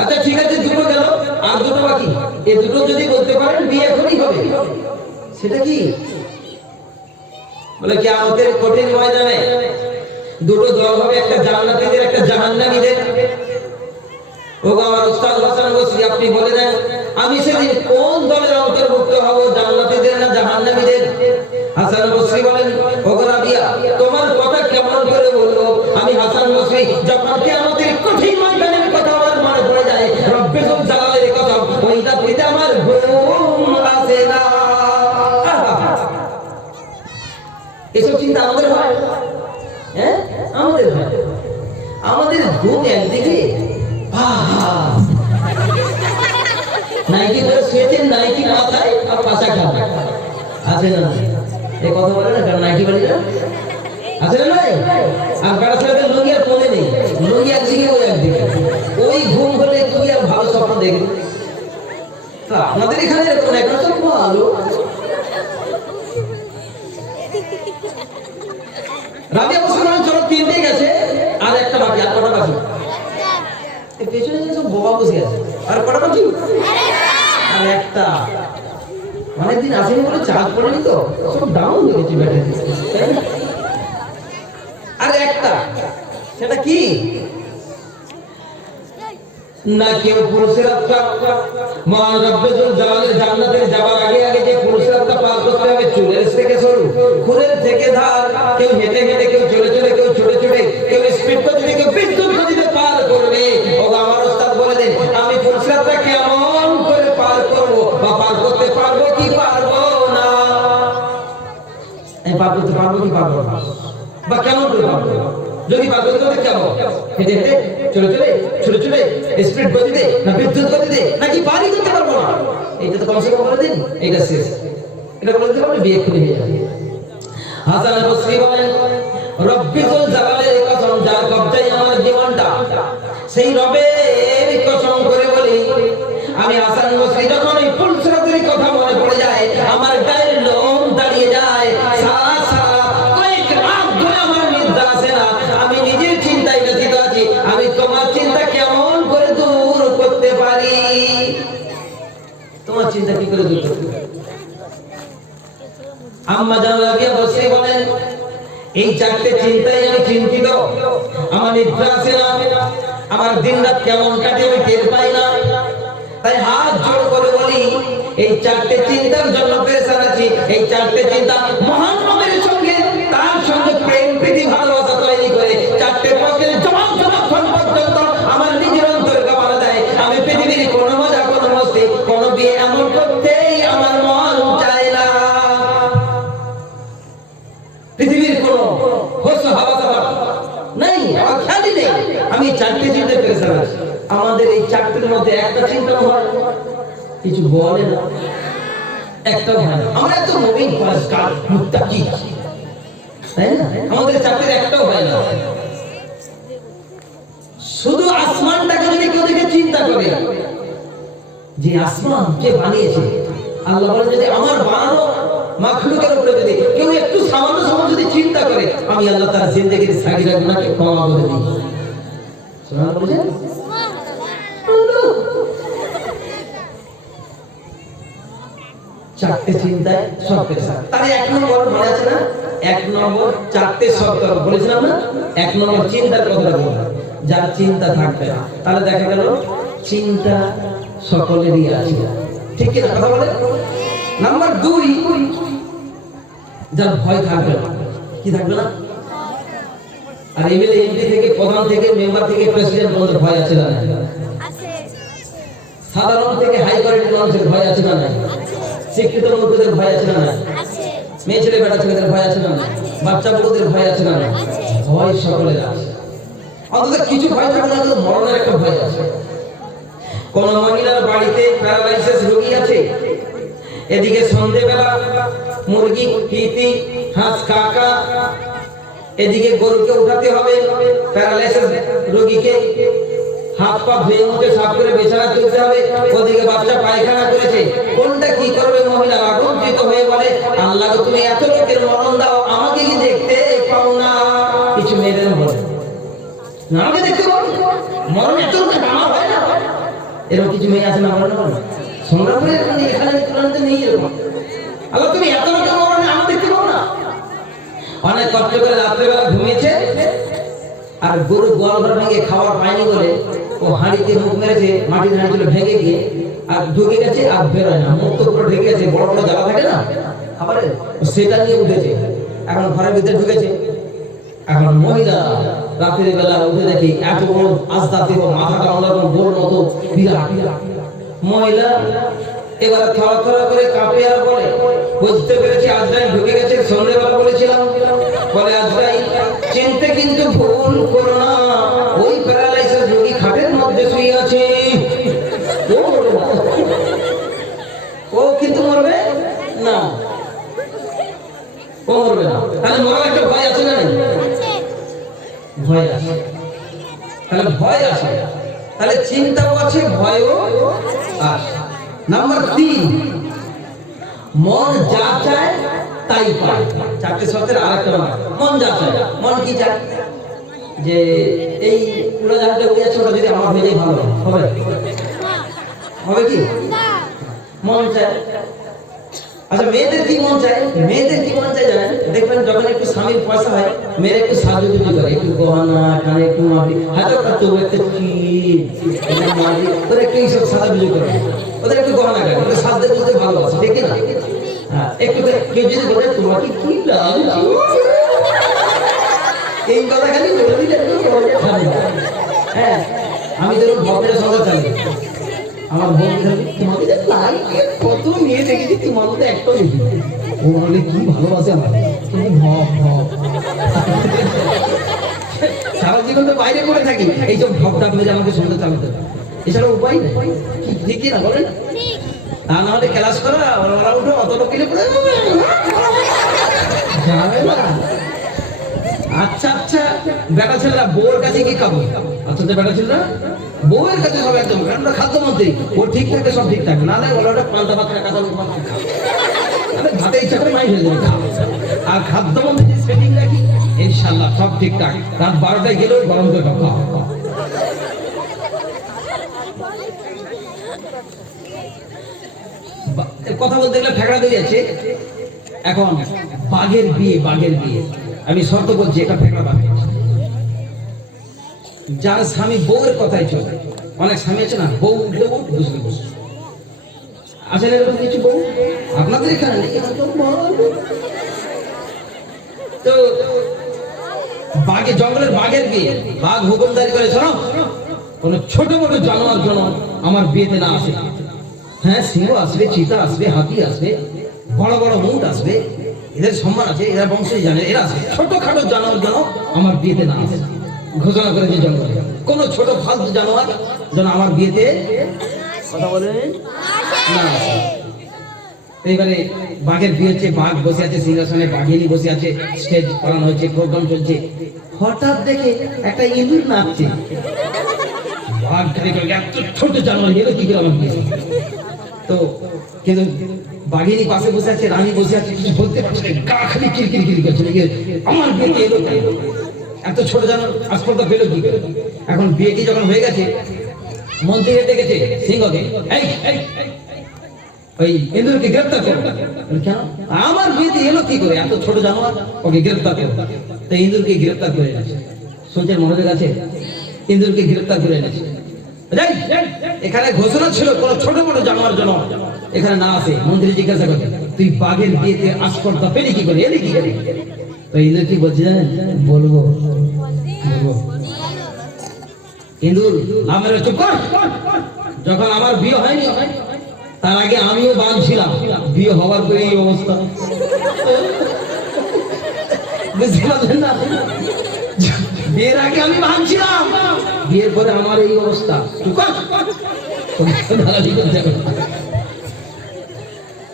আচ্ছা ঠিক আছে, দুটো গেল, আর দুটো বাকি। এই দুটো যদি বলতে পারেন, বিয়ে এখনই হবে। সেটা কি? বলে, কিয়ামতের কঠিন ময়দানে দুটো দল হবে, একটা জান্নাতীদের, একটা জাহান্নামীদের। ওগো আমার উস্তাদ হাসান বসরি, আপনি বলে দেন আমি সেদিন কোন দলের অন্তর্ভুক্ত হব, জান্নাতীদের না জাহান্নামীদের? হাসান বসরি বলেন, ওগো রাবিয়া, তোমার কথা কেমন করে বলবো আমি হাসান বসরি, যখন কিয়ামতের কঠিন ময়দানের কথা আমার মনে পড়ে যায়, রব্বে জুল জালালের কথা, ওই রাত্রিতে আমার ঘুম আসে না। এসব চিন্তা আমাদের হয়? হ্যাঁ আমাদের হয়। আমাদের ঘুম একদিকে নাইটি করে শুয়েছেন, নাইটি মাথায় আর পাশা খাবে আছে না? এই কথা বলে না, কারণ নাইটি বাড়ি না আছে না নাই? আর কারো সাথে লুঙ্গি আর পরে নেই, লুঙ্গি একদিকে ওই একদিকে, ওই ঘুম হলে কি আর ভালো স্বপ্ন দেখবে? আমাদের এখানে এরকম একটা স্বপ্ন আলো রাবিয়া মুসলমান চলো তিনটে গেছে, আর একটা বাকি, আর কটা বাকি? পেছনে সব বোবা বসে আছে, আর কটা বাকি? আর একটা। অনেকদিন আসেনি বলে চার্জ পড়েনি তো, সব ডাউন হয়ে গেছে ব্যাটারি। আর একটা, সেটা কি না? কেউ পুরুষেরাতটা মহান রব্বুল জালালের জান্নাতে যাবার আগে আগে যে পুরুষেরাতটা পার করতে হবে, চুলের থেকে শুরু, খুরের থেকে ধার, কেউ হেঁটে হেঁটে, কেউ চলে চলে, কেউ ছুটে ছুটে, কেউ স্পিড গতিতে, কেউ বিদ্যুৎ গতিতে পার করবে। ও আমার ওস্তাদ বলে দেন, আমি পুরুষেরাতটা কেমন করে পার করব, বা পার করতে পারবো কি পারবো না? আমি পার করতে পারবো কি পারবো না, বা কেমন করে পারবো? যদি পার করতে হবে কেমন? হেঁটে হেঁটে, চলে চলে, ছুটে ছুটে, স্পিড গতিতে, না বিদ্যুৎ গতিতে, নাকি পারি করতে পারবো না? এইটা তো কমসে কম বলে দিন, এইটা শেষ। এটা বলে দিতে পারলে বিয়ে করে নিয়ে যাবে। হাসান আল বসরি বলেন, রব্বিকুল জালালের কসম, যার কবজায় আমার জীবনটা, সেই রবের কসম করে বলি, আমি হাসান আল বসরি যখন এই পুলসরাতের কথা মনে পড়ে যায়, আমার গায়ের লোম দাঁড়িয়ে যায়। সারা সারা কয়েক রাত ধরে আমার নিদ্রা আসে না। আমি নিজের চিন্তায় ব্যথিত আছি, আমি তোমার চিন্তা কেমন করে দূর করতে পারি? তোমার চিন্তা কি করে দূর করতে পারি? আম্মা জান রাবিয়া বসে বলেন, এই চারটে চিন্তায় আমি চিন্তিত, আমার নিদ্রা আসে না, আমার দিন রাত কেমন কাটে আমি টের পাই না। তাই হাত জোড় করে বলি, এই চারটে চিন্তার জন্য পেরেশান আছি। এই চারটে চিন্তা মহান নবীর সঙ্গে, তার সঙ্গে প্রেম প্রীতি ভালোবাসা তৈরি করে চারটে প্রশ্নের জবাব যতক্ষণ পর্যন্ত আমার নিজের অন্তর কাঁপানো দেয়, আমি পৃথিবীর কোনো মজা, কোনো মস্তি, কোনো বিয়ে এমন করতেই আমার মন চায় না। পৃথিবীর কোনো হোস হাওয়া নাই, আমার খেয়ালই নেই। আমি চারটে চিন্তা পেরেশান আছি। আমাদের এই চারটের মধ্যে একটা চিন্তা হয়, কিছু বলে না, একটাও হয় না। আমরা এত নবীন পরিষ্কার মুত্তাকি, তাই না? আমাদের চারটের একটাও হয় না। শুধু আসমানটাকে যদি কেউ দেখে চিন্তা করে যে আসমান কে বানিয়েছে, আল্লাহ বলে যদি আমার বানানো মাখলুকের উপরে যদি কেউ একটু সামান্য সময় যদি চিন্তা করে, আমি আল্লাহ তার জিন্দেগির সাগীরা গুনাহকে ক্ষমা করে দিই। সুবহানাল্লাহ বলেন। চারটে চিন্তায় সব পেরেশান। তার এক নম্বর মনে আছে না? এক নম্বর চারটে শব্দ বলেছিলাম না? এক নম্বর চিন্তার কথা বললাম, যার চিন্তা থাকবে না, তাহলে দেখা গেল চিন্তা সকলেরই আছে, ঠিক কি না? কথা বলে। নাম্বার দুই, যার ভয় থাকবে না। কি থাকবে না? আর এমএলএ এমপি থেকে, প্রধান থেকে, মেম্বার থেকে, প্রেসিডেন্ট পর্যন্ত ভয় আছে না? সাধারণ থেকে হাই কোয়ালিটির মানুষের ভয় আছে না? শিক্ষিত লোকদের ভয় আছে না? মেয়ে ছেলে বেটা ছেলেদের ভয় আছে না? বাচ্চা বুড়োদের ভয় আছে না? ভয় সকলের আছে। অন্তত কিছু ভয় থাকে না, তো মরণের একটা ভয় আছে। কোন মহিলার বাড়িতে প্যারালাইসিস রোগী আছে, এদিকে সন্ধ্যেবেলা মুরগি তিতি হাঁস কাকা, এদিকে গরুকে উঠাতে হবে, প্যারালাইসিস রোগীকে হাত পা ধুয়ে মুখে সাফ করে বিছানা তুলতে হবে, ওদিকে বাচ্চা পায়খানা করেছে। কোনটা কি করবে মহিলা? আগুনচিত হয়ে বলে, আল্লাহ গো তুমি এত লোকের মরণ দাও, আমাকে কি দেখতে পাও না? কিছু মেয়েদের বলে না, আমাকে দেখতে পাও মরণ এত লোকের আমার হয় না? এরকম কিছু মেয়ে আছে না? বলে না সংগ্রামের এখানে তুলনাতে নেই এরকম। আল্লাহ তুমি এত লোকের মরণ আমার দেখতে পাও না? অনেক কষ্ট করে রাত্রেবেলা ঘুমিয়েছে, আর গরু গোয়াল ঘর ভেঙে খাওয়ার পায়নি বলে ও হাঁড়িতে মুখ মেরেছে, মাটির হাঁড়িগুলো ভেঙে গিয়ে আর ঢুকে গেছে, আর বেরোয় না, মুখ তো উপরে ঢেকে গেছে, বড় বড় জ্বালা থাকে না খাবারে, সেটা নিয়ে উঠেছে, এখন ঘরের ভিতরে ঢুকেছে। এখন মহিলা রাতের বেলা উঠে দেখি এত বড় আস্তা থেকে মাথাটা অন্যরকম গোল মতো বিরাট। মহিলা এবার থরথর করে কাঁপে আর বলে, বুঝতে পেরেছি আজরাইল ঢুকে গেছে। সন্ধ্যেবেলা বলেছিলাম, বলে আজরাইল চিনতে কিন্তু ভুল করো না, ওই প্যারালাইসিস রোগী খাটের মধ্যে শুয়ে আছে, ও কিন্তু মরবে না, ও মরবে না। তাহলে মরার একটা ভয় আছে না? ভয় আছে। তাহলে ভয় আছে, তাহলে চিন্তাও আছে, ভয়ও আছে। নাম্বার 3, মন যা চায় তাই পায়। 4টে শর্তের আরেকটা মান, মন যা চায়। মন কি চায়? যে এই উড়োজাহাজটা উড়ে যাচ্ছে, ওটা যদি আমার হয়ে যায় ভালো হবে, হবে কি? মন চায়। আচ্ছা, মেয়েদের কি মন চায়? মেয়েদের কি মন চায় জানেন? দেখবেন যখন একটু স্বামীর পয়সা হয়, মেয়েরা একটু সাজুগুজু করে, একটু গহনা, কানে একটু মাটি, হাতে একটু একটা চিপ মাটি, ওরা একটু এইসব সাজুগুজু করে, ওদের একটু গহনা কাটে, ওদের সাজতে বুঝতে ভালোবাসে, দেখি না? হ্যাঁ, একটু কেউ যদি বলে তোমাকে কি লাগছে, এই কথা খালি বলে দিলে, হ্যাঁ, আমি ধরুন ভদ্রের সঙ্গে চাই, আমার বোন তোমাকে কত মেয়ে দেখেছি, তোমার মধ্যে একটা দেখি, ও বলে কি ভালোবাসে আমার, সারা জীবন তো বাইরে করে থাকি, এইসব ভবটা মেরে আমাকে শুনতে চালাতে, এছাড়া উপায় নেই, ঠিক কি না বলেন? তা না হলে ক্লাস করা, ওরা উঠে অত লোক কিনে পড়ে আচ্ছা আচ্ছা, বেটা ছেলেরা বউর কাছে কি খাবো? আচ্ছা, বেটা ছেলেরা বউয়ের কাছে সব একদম, কারণ খাদ্য মধ্যে ও ঠিক থাকে, সব ঠিক থাকে, নাহলে ওরা পাল্টা পাত্রা কাঁচা ভাতে ইচ্ছা করে মাই ফেলে দেবে। আর খাদ্য মধ্যে যে সেটিং রাখি, ইনশাল্লাহ সব ঠিকঠাক। রাত 12টায় গেলেও গরম করে খাওয়া। কথা বলতে গেলে ফেকড়া বেরিয়েছে। এখন বাঘের বিয়ে, বাঘের বিয়ে, আমি শর্ত বলছি, এটা ফেকড়া বাঘ। যার স্বামী বউয়ের কথাই চলে, অনেক স্বামী আছে না, বউ উঠলে বউ বুঝলে বসে আসলে এরকম কিছু বউ আপনাদের এখানে নেই। তো বাঘে, জঙ্গলের বাঘের বিয়ে, বাঘ হুকুমদারি করে, শোনো কোন ছোট মোটো জানোয়ার জন্য আমার বিয়েতে না আসে। হ্যাঁ, সিংহ আসবে, চিতা আসবে, হাতি আসবে, বড় বড় উট আসবে, এদের সম্মান আছে, এরা বংশ জানে, এরা আসবে। ছোটখাটো জানোয়ার যেন আমার বিয়েতে না আসে ঘোষণা করেছে জঙ্গলে। কোন ছোট ফালতু জানোয়ার যেন আমার বিয়েতে কথা বলে না আসে। এইবারে বাঘের বিয়ে হচ্ছে, বাঘ বসে আছে সিংহাসনে, বাঘিনী বসে আছে, স্টেজ করানো হয়েছে, প্রোগ্রাম চলছে। হঠাৎ দেখে একটা ইঁদুর নাচছে। বাঘ এত ছোট জানোয়ার এলো কি করে আমার বিয়ে? তো কিন্তু বাঘিনী পাশে বসে আছে, রানী বসে আছে, কিছু বলতে পারছে না, গা খালি কিরকিরি করছে, আমার বিয়েতে এলো এত ছোট জানোয়ার, আসপর্দা পেলো কি করে? এখন বিয়েটি যখন হয়ে গেছে, মন্ত্রীকে ডেকেছে সিংহকে, ওই ইঁদুরকে গ্রেফতার করো। কেন? আমার বিয়েতে এলো কি করে এত ছোট জানোয়ার, ওকে গ্রেফতার করো। তো ইঁদুরকে গ্রেফতার করে এনেছে। শুনছেন মনোযোগ আছে? ইঁদুরকে গ্রেফতার করে এনেছে। এখানে ঘোষণা ছিল কোন ছোট মোটো জানোয়ার যেন এখানে না আসে। মন্ত্রী জিজ্ঞাসা করে, তুই বাঘের বিয়েতে আসপর্দা পেলি কি করে, এলি কি করে? তো ইঁদুর কি বলছে জানেন? বলবো। ইঁদুর নামের চুপ কর। যখন আমার বিয়ে হয়নি, তার আগে আমিও বাঘ ছিলাম, বিয়ে হওয়ার পরে এই অবস্থা। বুঝতে পারলেন না? বিয়ের আগে আমি বাঘ ছিলাম, বিয়ের পরে আমার এই অবস্থা।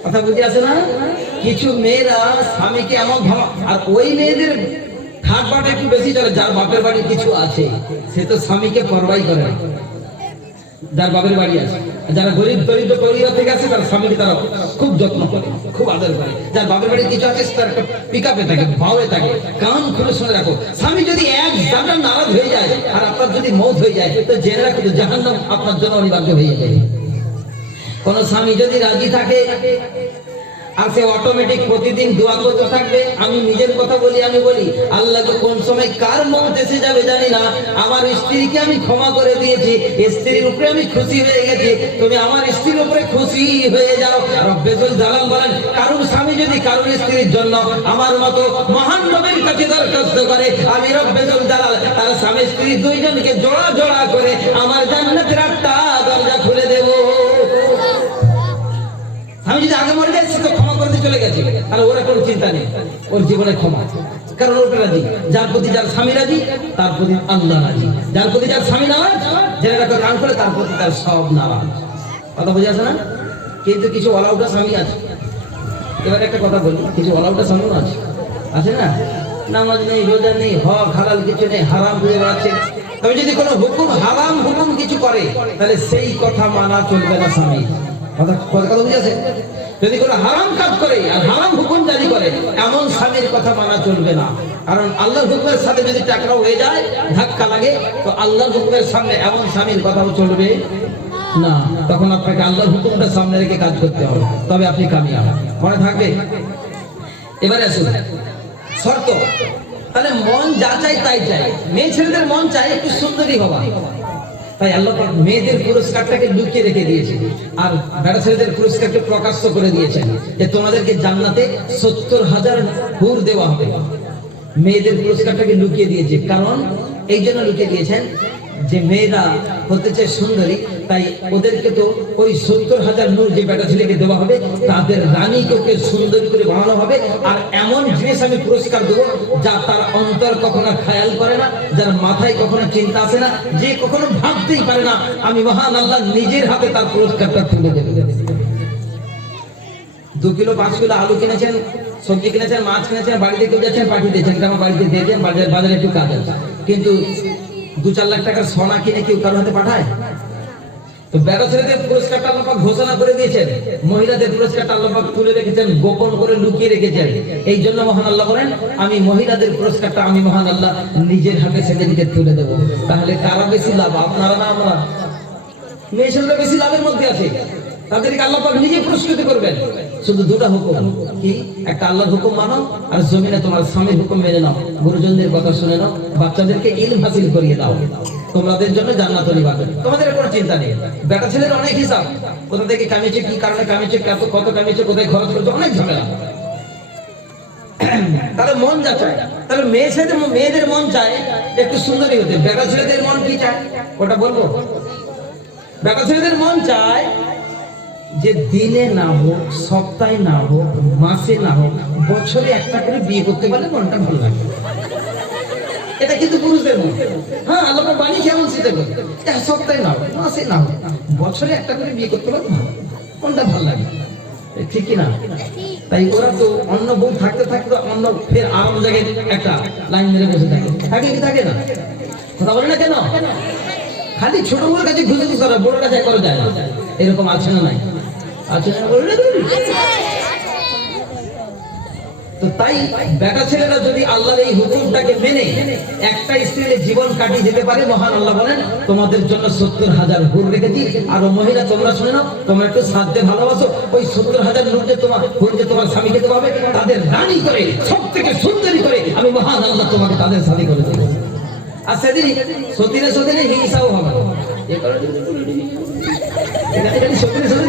কথা বুঝে আসে না? কিছু মেয়েরা স্বামীকে এমন ভাবা, আর ওই মেয়েদের ঠাট বাটা একটু বেশি চলে, যার বাপের বাড়ি কিছু আছে, সে তো স্বামীকে পরবাই করে না। যার বাপের বাড়ি আছে, যারা গরিব দরিদ্র পরিবার থেকে আসে, তার স্বামীকে তারা খুব যত্ন করে, খুব আদর করে। যার বাপের বাড়ি কিছু আছে, তার একটা পিকআপে থাকে, ভাওয়ে থাকে। কান খুলে শুনে রাখো, স্বামী যদি এক জায়গা নারাজ হয়ে যায় আর আপনার যদি মৌত হয়ে যায়, তো জেনে রাখো জাহান্নাম আপনার জন্য অনিবার্য হয়ে যাবে। কোন স্বামী যদি রাজি থাকে আর সে অটোমেটিক প্রতিদিন দোয়া করতে থাকবে, আমি নিজের কথা বলি, আমি বলি আল্লাহকে কোন সময় কার মত এসে যাবে জানি না, আমার স্ত্রীকে আমি ক্ষমা করে দিয়েছি, স্ত্রীর উপরে আমি খুশি হয়ে গেছি, তুমি আমার স্ত্রীর উপরে খুশি হয়ে যাও। রব্বুল জালাল বলেন, কারণ স্বামী যদি কারণ স্ত্রীর জন্য আমার মতো মহান নবীর কাছে দরখাস্ত করে, আমি রব্বুল জালাল তার স্বামী স্ত্রী দুইজনকে জোড়া জোড়া করে আমার জান্নাতের একটা দরজা খুলে দেব। জান্নাতে চলে গেছে, আর ওরা কোনো চিন্তা নেই, ওর জীবনে ক্ষমা, কারণ ওটা রাজি। যার প্রতি যার স্বামী রাজি, তার প্রতি আল্লাহ রাজি। যার প্রতি যার স্বামী নারাজ, জেনে রাখো কান করে, তার প্রতি তার সব নারাজ। কথা বুঝে আসে না? কিন্তু কিছু অলাউটা স্বামী আছে। এবার একটা কথা বলি, কিছু অলাউটা স্বামীও আছে, আছে না? নামাজ নেই, রোজা নেই, হক হালাল কিছু নেই, হারাম বুঝে বেড়াচ্ছে। তবে যদি কোনো হুকুম হারাম হুকুম কিছু করে, তাহলে সেই কথা মানা চলবে না স্বামী। কথা বুঝেছে? যদি কোনো হারাম কাজ করে আর হারাম হুকুম জারি করে, এমন স্বামীর কথা মানা চলবে না। কারণ আল্লাহর হুকুমের সাথে যদি টাকরাও হয়ে যায়, ধাক্কা লাগে, তো আল্লাহর হুকুমের সামনে এমন স্বামীর কথাও চলবে না। তখন আপনাকে আল্লাহর হুকুমটা সামনে রেখে কাজ করতে হবে, তবে আপনি কামিয়াব। মনে থাকবে? এবারে আসুন শর্ত। তাহলে মন যা চাই তাই চাই। মেয়ে ছেলেদের মন চাই একটু সুন্দরী হওয়া, তাই আল্লাহ পাক মেয়েদের পুরস্কারটাকে লুকিয়ে রেখে দিয়েছে, আর বেটা ছেলেদের পুরস্কারকে প্রকাশ্য করে দিয়েছেন যে তোমাদেরকে জান্নাতে 70,000 হুর দেওয়া হবে। মেয়েদের পুরস্কারটাকে লুকিয়ে দিয়েছে, কারণ এই জন্য লুকিয়ে দিয়েছেন যে মেয়েরা হতে চায় সুন্দরী, তাই ওদেরকে তো ওই 70,000 নূর যে বেটা ছেলেকে দেওয়া হবে, তাদের রানীকে সুন্দরী করে বানানো হবে। আর এমন জিনিস আমি পুরস্কার দেবো যা তার অন্তর কখনো খেয়াল করে না, যার মাথায় কখনো চিন্তা আসে না, যে কখনো ভাবতেই পারে না। আমি মহান আল্লাহ নিজের হাতে তার পুরস্কারটা তুলে দেব। 2 কিলো 5 কিলো আলু কিনেছেন, সবজি কিনেছেন, মাছ কিনেছেন, বাড়িতে কেউ যাচ্ছেন পাঠিয়ে দিয়েছেন, কারণ বাড়িতে দিয়েছেন, বাজারে একটু কাজ আছে। কিন্তু 2-4 লাখ টাকার সোনা কিনে কেউ কারোর হাতে পাঠায়? তো বেটা ছেলেদের পুরস্কারটা আল্লাহ পাক ঘোষণা করে দিয়েছেন, মহিলাদের পুরস্কারটা আল্লাহ পাক তুলে রেখেছেন, গোপন করে লুকিয়ে রেখেছেন। এই জন্য মহান আল্লাহ বলেন, আমি মহিলাদের পুরস্কারটা আমি মহান আল্লাহ নিজের হাতে সেদিকে তুলে দেবো। তাহলে কারা বেশি লাভ, আপনারা না আমরা? মেয়ে ছেলেরা বেশি লাভের মধ্যে আছে, তাদেরকে আল্লাহ পাক নিজে পুরস্কৃত করবেন। শুধু 2টা হুকুম, কি? একটা আল্লাহর হুকুম মানো, আর জমিনে তোমার স্বামীর হুকুম মেনে নাও, গুরুজনদের কথা শুনে নাও, বাচ্চাদেরকে ইলম হাসিল করিয়ে দাও, তোমাদের জন্য জান্নাত নির্বাচন হবে। তোমাদের কোনো চিন্তা নেই। বেটা ছেলের অনেক হিসাব, কোথা থেকে কামিয়েছে, কি কারণে কামিয়েছে, কত কামিয়েছে, কোথায় খরচ করছে, অনেক ঝামেলা। তাহলে মন যা চায়, তাহলে মেয়েদের মন চায় একটু সুন্দরী হতে। বেটা ছেলেদের মন কি চায় ওটা বলবো? বেটা ছেলেদের মন চায় যে দিনে না হোক, সপ্তাহে না হোক, মাসে না হোক, বছরে একটা করে বিয়ে করতে পারলে মনটা ভালো লাগে। এটা কিন্তু পুরুষদের মন। হ্যাঁ, আল্লাহ বাণী কেমন সেটা করে, সপ্তাহে না হোক, মাসে না হোক, বছরে একটা করে বিয়ে করতে পারলে মনটা ভালো লাগে, ঠিক কিনা? তাই ওরা তো অন্য বউ থাকতে থাকতে অন্য ফের আরাম জায়গায় একটা লাইন ধরে বসে থাকে, থাকে কি থাকে না? কথা বলে না কেন? খালি ছোট বউর কাছে ঘুরে ঘুরে বড় কাছে করে যায় না, এরকম আছে না? নাই আছে না? বলে তো তাই বেটা ছেলেরা যদি আল্লাহর এই হুকুমটাকে মেনে একটা স্ত্রীর জীবন কাটিয়ে যেতে পারে, মহান আল্লাহ বলেন তোমাদের জন্য 70,000 হুর রেখেছি। আর ও মহিলা তোমরা শুনে নাও, তোমরা একটু সাধ্যে ভালোবাসো, ওই 70,000 হুর যে তোমার স্বামীকে দেওয়া হবে, তাদের রানী করে, সব থেকে সুন্দরী করে আমি মহান আল্লাহ তোমাকে তাদের সাথে করে দেবো। আর সেদিনই সতীনে হিংসাও হবে।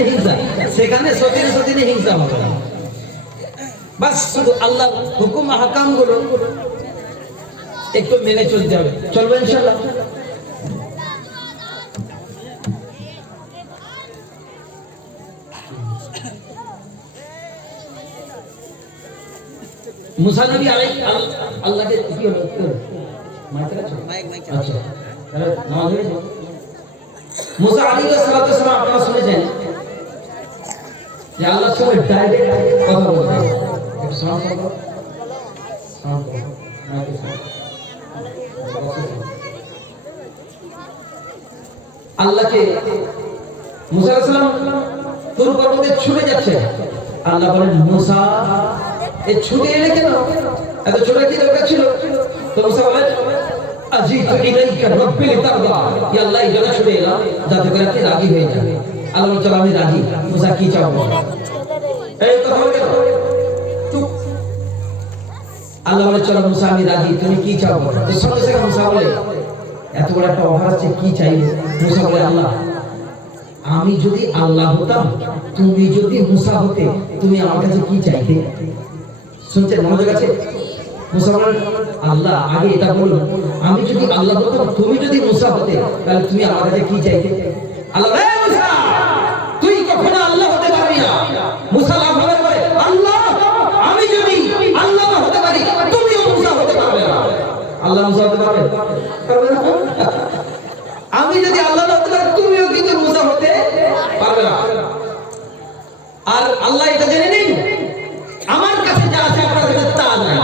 হিংসা সেখানে সতীনে হিংসা হবে না। বাস শুধু আল্লাহ হুকুম হাকাম গুলো একটু মেনে চলতে হবে। চলবে ইনশাআল্লাহ? মুসা নবী আল্লাহকে কি হলো? আচ্ছা, তাহলে নামাজ হয়ে যাবে। মুসা আলাইহিস সালাম আপনারা শুনেছেন যে আল্লাহর সঙ্গে ডাইরেক্ট কথা বলতেন। একটু সাউন্ড করো, সাউন্ড করো, আল্লাহকে মুসা আলাইহিস সালাম তুর পর্বতে ছুটে যাচ্ছে। আল্লাহ বলেন, মুসা এই ছুটে এলে কেন? এত ছোট কি দরকার ছিল? তো মুসা বলেন, আজিতু ইলাইকা রাব্বি লিতারদা, ইয়া আল্লাহ এই জন্য ছুটে এলাম যাতে করে আপনি রাজি হয়ে যান। আল্লাহ বলেন, চলো আমি রাজি। মুসা কি চাও? এই কথা বলে আল্লাহ বলে, চলো মুসা আমি রাজি, তুমি কি চাও? সঙ্গে সঙ্গে মুসা বলে, এত বড় একটা অফার আছে, কি চাই? মুসা বলে, আল্লাহ আমি যদি আল্লাহ হতাম, তুমি যদি মুসা হতে, তুমি আমার কাছে কি চাইতে? শুনছেন মনোযোগ আছে? মুসা বলেন, আল্লাহ আগে এটা বলুন, আমি যদি আল্লাহ হতাম, তুমি যদি মুসা হতে, তাহলে তুমি আমার কাছে কি চাইতে? আল্লাহ, তুই কখনো আল্লাহ হতে পারবি না। মুসা লাভ করে, আল্লাহ আল্লাহ মুসা হতে পারবে? পারবে না। আমি যদি আল্লাহ না হতে পারি, তুমিও কিন্তু মুসা হতে পারবে না। আর আল্লাহ এটা জেনে নিন, আমার কাছে যা আছে আপনার কাছে তা নাই।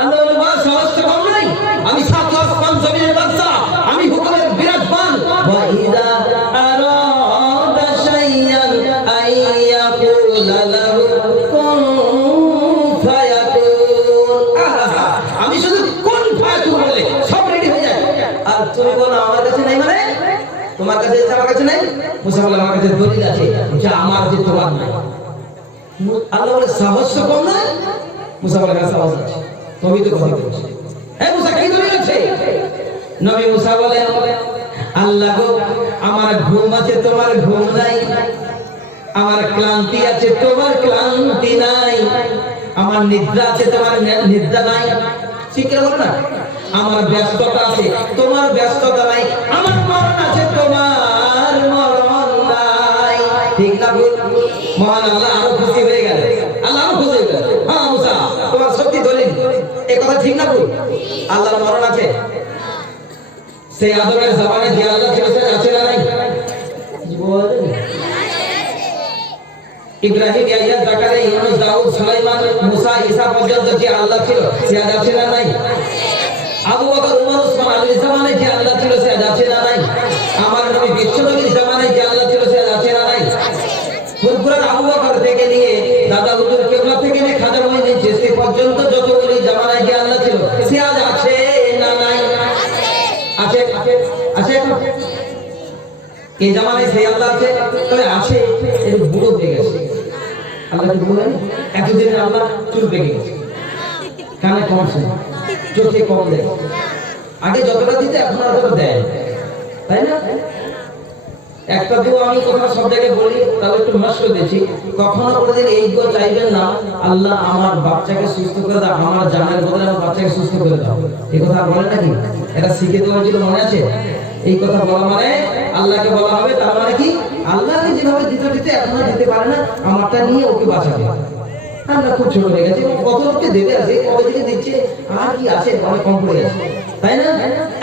আল্লাহ বলে, বাস সাহস কম নাই, আমি সাত আসমান জমিনের বাদশা, আমি হুকুমের বিরাজমান। ওয়া ইযা আরাদা শাইয়ান আইয়াকুলা লাহু কুন ফায়াকুন। আমি শুধু কুন ফায়াকুন বলে সব রেডি হয়ে যায়। আর তুমি বলো আমার কাছে নাই, মানে তোমার কাছে আছে আমার কাছে নাই। মুসা বলে, আমার কাছে দলিল আছে যা আমার যে তোমার নাই। আল্লাহ বলে, সাহস কম নাই? মুসা বলে, সাহস আছে, তুমি তো কথা বলছো। হ্যাঁ মুসা, কি দলিল আছে? নবী মুসা বলেন, আল্লাহ গো, আমার ঘুম আছে, তোমার ঘুম নাই। আমার ক্লান্তি আছে, তোমার ক্লান্তি নাই। আমার নিদ্রা আছে, তোমার নিদ্রা নাই। ঠিক করে বলো না। আমার ব্যস্ততা আছে, তোমার ব্যস্ততা নাই। আমার মরণ আছে, তোমার মরণ নাই। ঠিক না ভুল? মহান আল্লাহ আরো খুশি হয়ে গেল। আল্লাহ আরো খুশি হয়ে গেল। হ্যাঁ মুসা, তোমার সত্যি দলিল। এই কথা ঠিক না ভুল? আল্লাহর মরণ আছে। সেই আদমের জামানে যে আল্লাহ ছিল, সে আছে না নাই? ইব্রাহিম, ইয়াহইয়া, জাকারিয়া, ইউনূস, দাউদ, সুলাইমান, মুসা, ঈসা পর্যন্ত যে আল্লাহ ছিল, সে আজ আছে না নাই? আবু বকর, উমর, উসমান আলীর জামানায় যে আল্লাহ ছিল, সে আজ আছে না নাই? আমার নবী বিশ্ব নবীর জামানায় যে আল্লাহ ছিল, সে আজ আছে না নাই? ফুরফুরান আবু বকর থেকে নিয়ে দাদা হুজুর কেবলা থেকে নিয়ে খাজা মঈনুদ্দিন চিশতি পর্যন্ত যতগুলি জামানায় যে আল্লাহ ছিল, সে আজ আছে না নাই? আছে, আছে। এই জামানায় সেই আল্লাহ আছে, তবে আছে, এর বুড়ো হয়ে গেছে। আল্লাহ কি বলেন, এতদিনের আল্লাহ চুল পেকে গেছে, কানে কম শোনে, চোখে কম দেয়। আগে যতটা দিতে এখন আর ততটা দেয়, তাই না? একটা দোয়া আমি কথা সব জায়গায় বলি, তাহলে একটু মস্ত দিচ্ছি। কখনো কোনোদিন এই দোয়া চাইবেন না, আল্লাহ আমার বাচ্চাকে সুস্থ করে দাও, আমার জানের বদলে আমার বাচ্চাকে সুস্থ করে দাও। এই কথা বলে নাকি? এটা শিখে দেওয়া ছিল, মনে আছে? এই কথা বলা মানে আল্লাহকে বলা হবে, তার মানে কি আল্লাহকে যেভাবে দিতে এখন দিতে পারে না, আমারটা নিয়ে ওকে বাঁচাবে। আমরা খুব ছোট হয়ে গেছে, কত লোককে দেবে আছে, কবে থেকে দিচ্ছে, আর কি আছে, অনেক কম পড়ে গেছে, তাই না?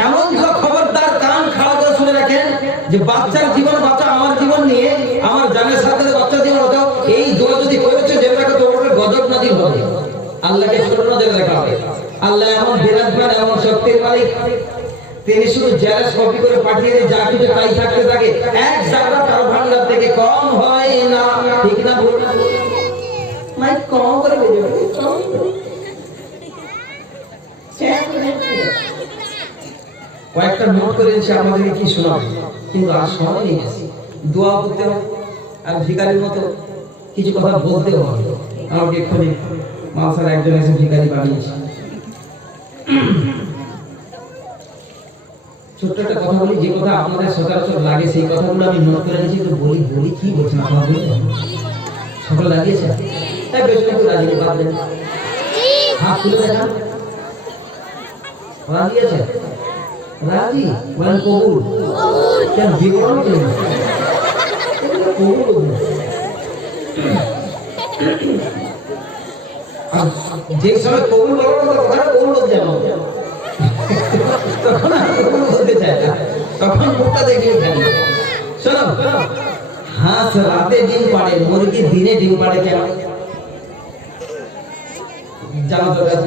এমন খবরদার কান খাড়া করে শুনে রাখেন যে বাচ্চার জীবন, বাচ্চা আমার জীবন নিয়ে, আমার জানের সাথে বাচ্চার জীবন হতো। এই দোয়া যদি করেছে, যেটাকে তোমার গজব নাজিল হবে, আল্লাহকে ছোট নজরে রাখা হবে। আল্লাহ এমন বিরাজমান, এমন শক্তির মালিক, তিনি শুধু জেলাস কপি করে পাঠিয়ে দিয়ে যা কিছু তাই থাকতে থাকে, এক জায়গা তার ভান্ডার থেকে কম হয় না। ঠিক না ভুল? মাইক কম করে বেজে কয়েকটা নোট করে দিচ্ছে, আমাদেরকে কি শোনাবে, কিন্তু আর সময় নেই। দোয়া করতে হবে, আর ভিখারির মতো কিছু কথা বলতেও হবে। আমাকে এক্ষুনি মালসার একজন এসে ভিখারি বানিয়েছে। ছোট্ট একটা কথা বলি, যে কথা আপনাদের সচরাচর লাগে, সেই কথাগুলো আমি নোট করে নিয়েছি, তো বলি কি বলছেন আপনারা বলবেন? সকল লাগিয়েছে? তাই বেশ একটু রাজি পারবেন, হাত তুলে দেখান। রাজি আছে? রাজি বলেন কবুল। কেন বিবরণ কেন? কবুল। যে সময় কবুল বলার কথা, কবুল হতে যাবো, তখন কবুল হতে চায় না, তখন মুখটা দেখে জানি। শোনো, হাঁস রাতে ডিম পাড়ে, মুরগি দিনে ডিম পাড়ে কেন জানা দরকার।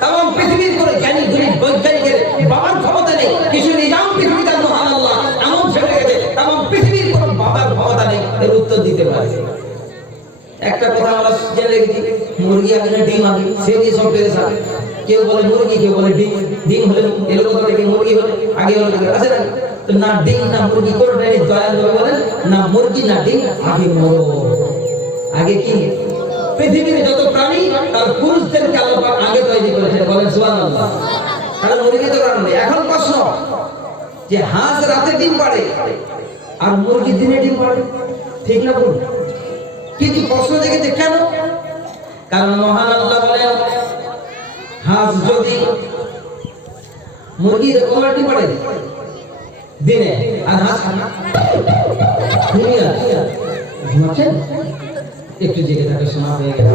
তাম পৃথিবীর করে জ্ঞানী গুণী বৈজ্ঞানিকের বাবার ক্ষমতা নেই, কিছু নিজাম পৃথিবীতে মহান আল্লাহ এমন ছেড়ে গেছে, তাম পৃথিবীর কোন বাবার ক্ষমতা নেই এর উত্তর দিতে পারে। একটা কথা আমরা জেনে রেখেছি, মুরগি আগে না ডিম আগে, সে দিয়ে সব পেরেছে। কেউ বলে মুরগি, কেউ বলে ডিম। ডিম হলে এর কথা থেকে মুরগি হলে আগে হলে আছে না? তো না ডিম না মুরগি, কোনটাই দয়াল করে বলেন না, মুরগি না ডিম, আগে মরো। আগে কি? পৃথিবীর যত প্রাণী তার পুরুষদেরকে আল্লাহ আগে তৈরি করেছেন, বলেন সুবহানাল্লাহ। তাহলে মুরগি তো কারণ নেই। এখন প্রশ্ন যে হাঁস রাতে ডিম পাড়ে আর মুরগি দিনে ডিম পাড়ে, ঠিক না ভুল? কিন্তু প্রশ্ন দেখেছে কেন? কারণ মহান আল্লাহ বলেন, হাঁস যদি মুরগি ডিম পাড়ে দিনে, আর হাঁস ঘুমাচ্ছেন, একটু জেগে থাকে, সময় হয়ে গেছে।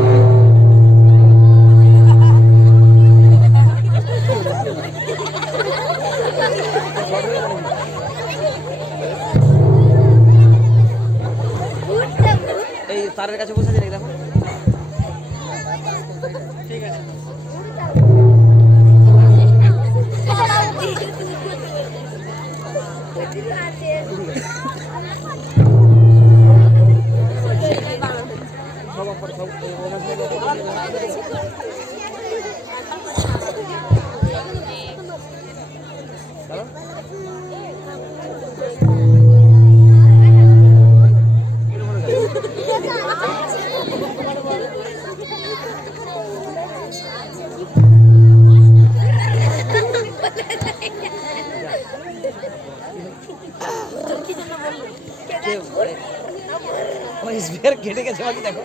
স্পিকার কেটে গেছে বাকি দেখো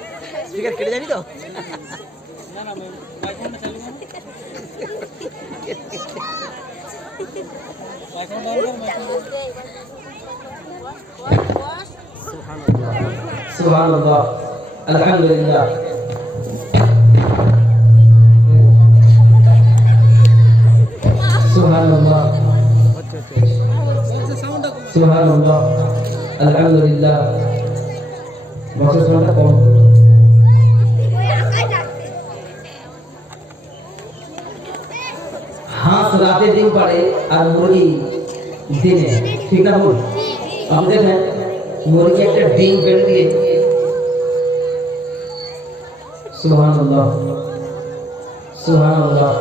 স্পিকার কেটে যাবি তো না না মাইক্রোফোনটা চালু করো মাইক্রোফোনটা অন করো সুবহানাল্লাহ আলহামদুলিল্লাহ সুবহানাল্লাহ সুবহানাল্লাহ আলহামদুলিল্লাহ বছর সালটা কম হাঁস রাতে ডিম পাড়ে আর মুরগি দিনে ঠিক না বল আপনি দেখেন মুরগি একটা ডিম পেড়ে দিয়ে সুবহানাল্লাহ সুবহানাল্লাহ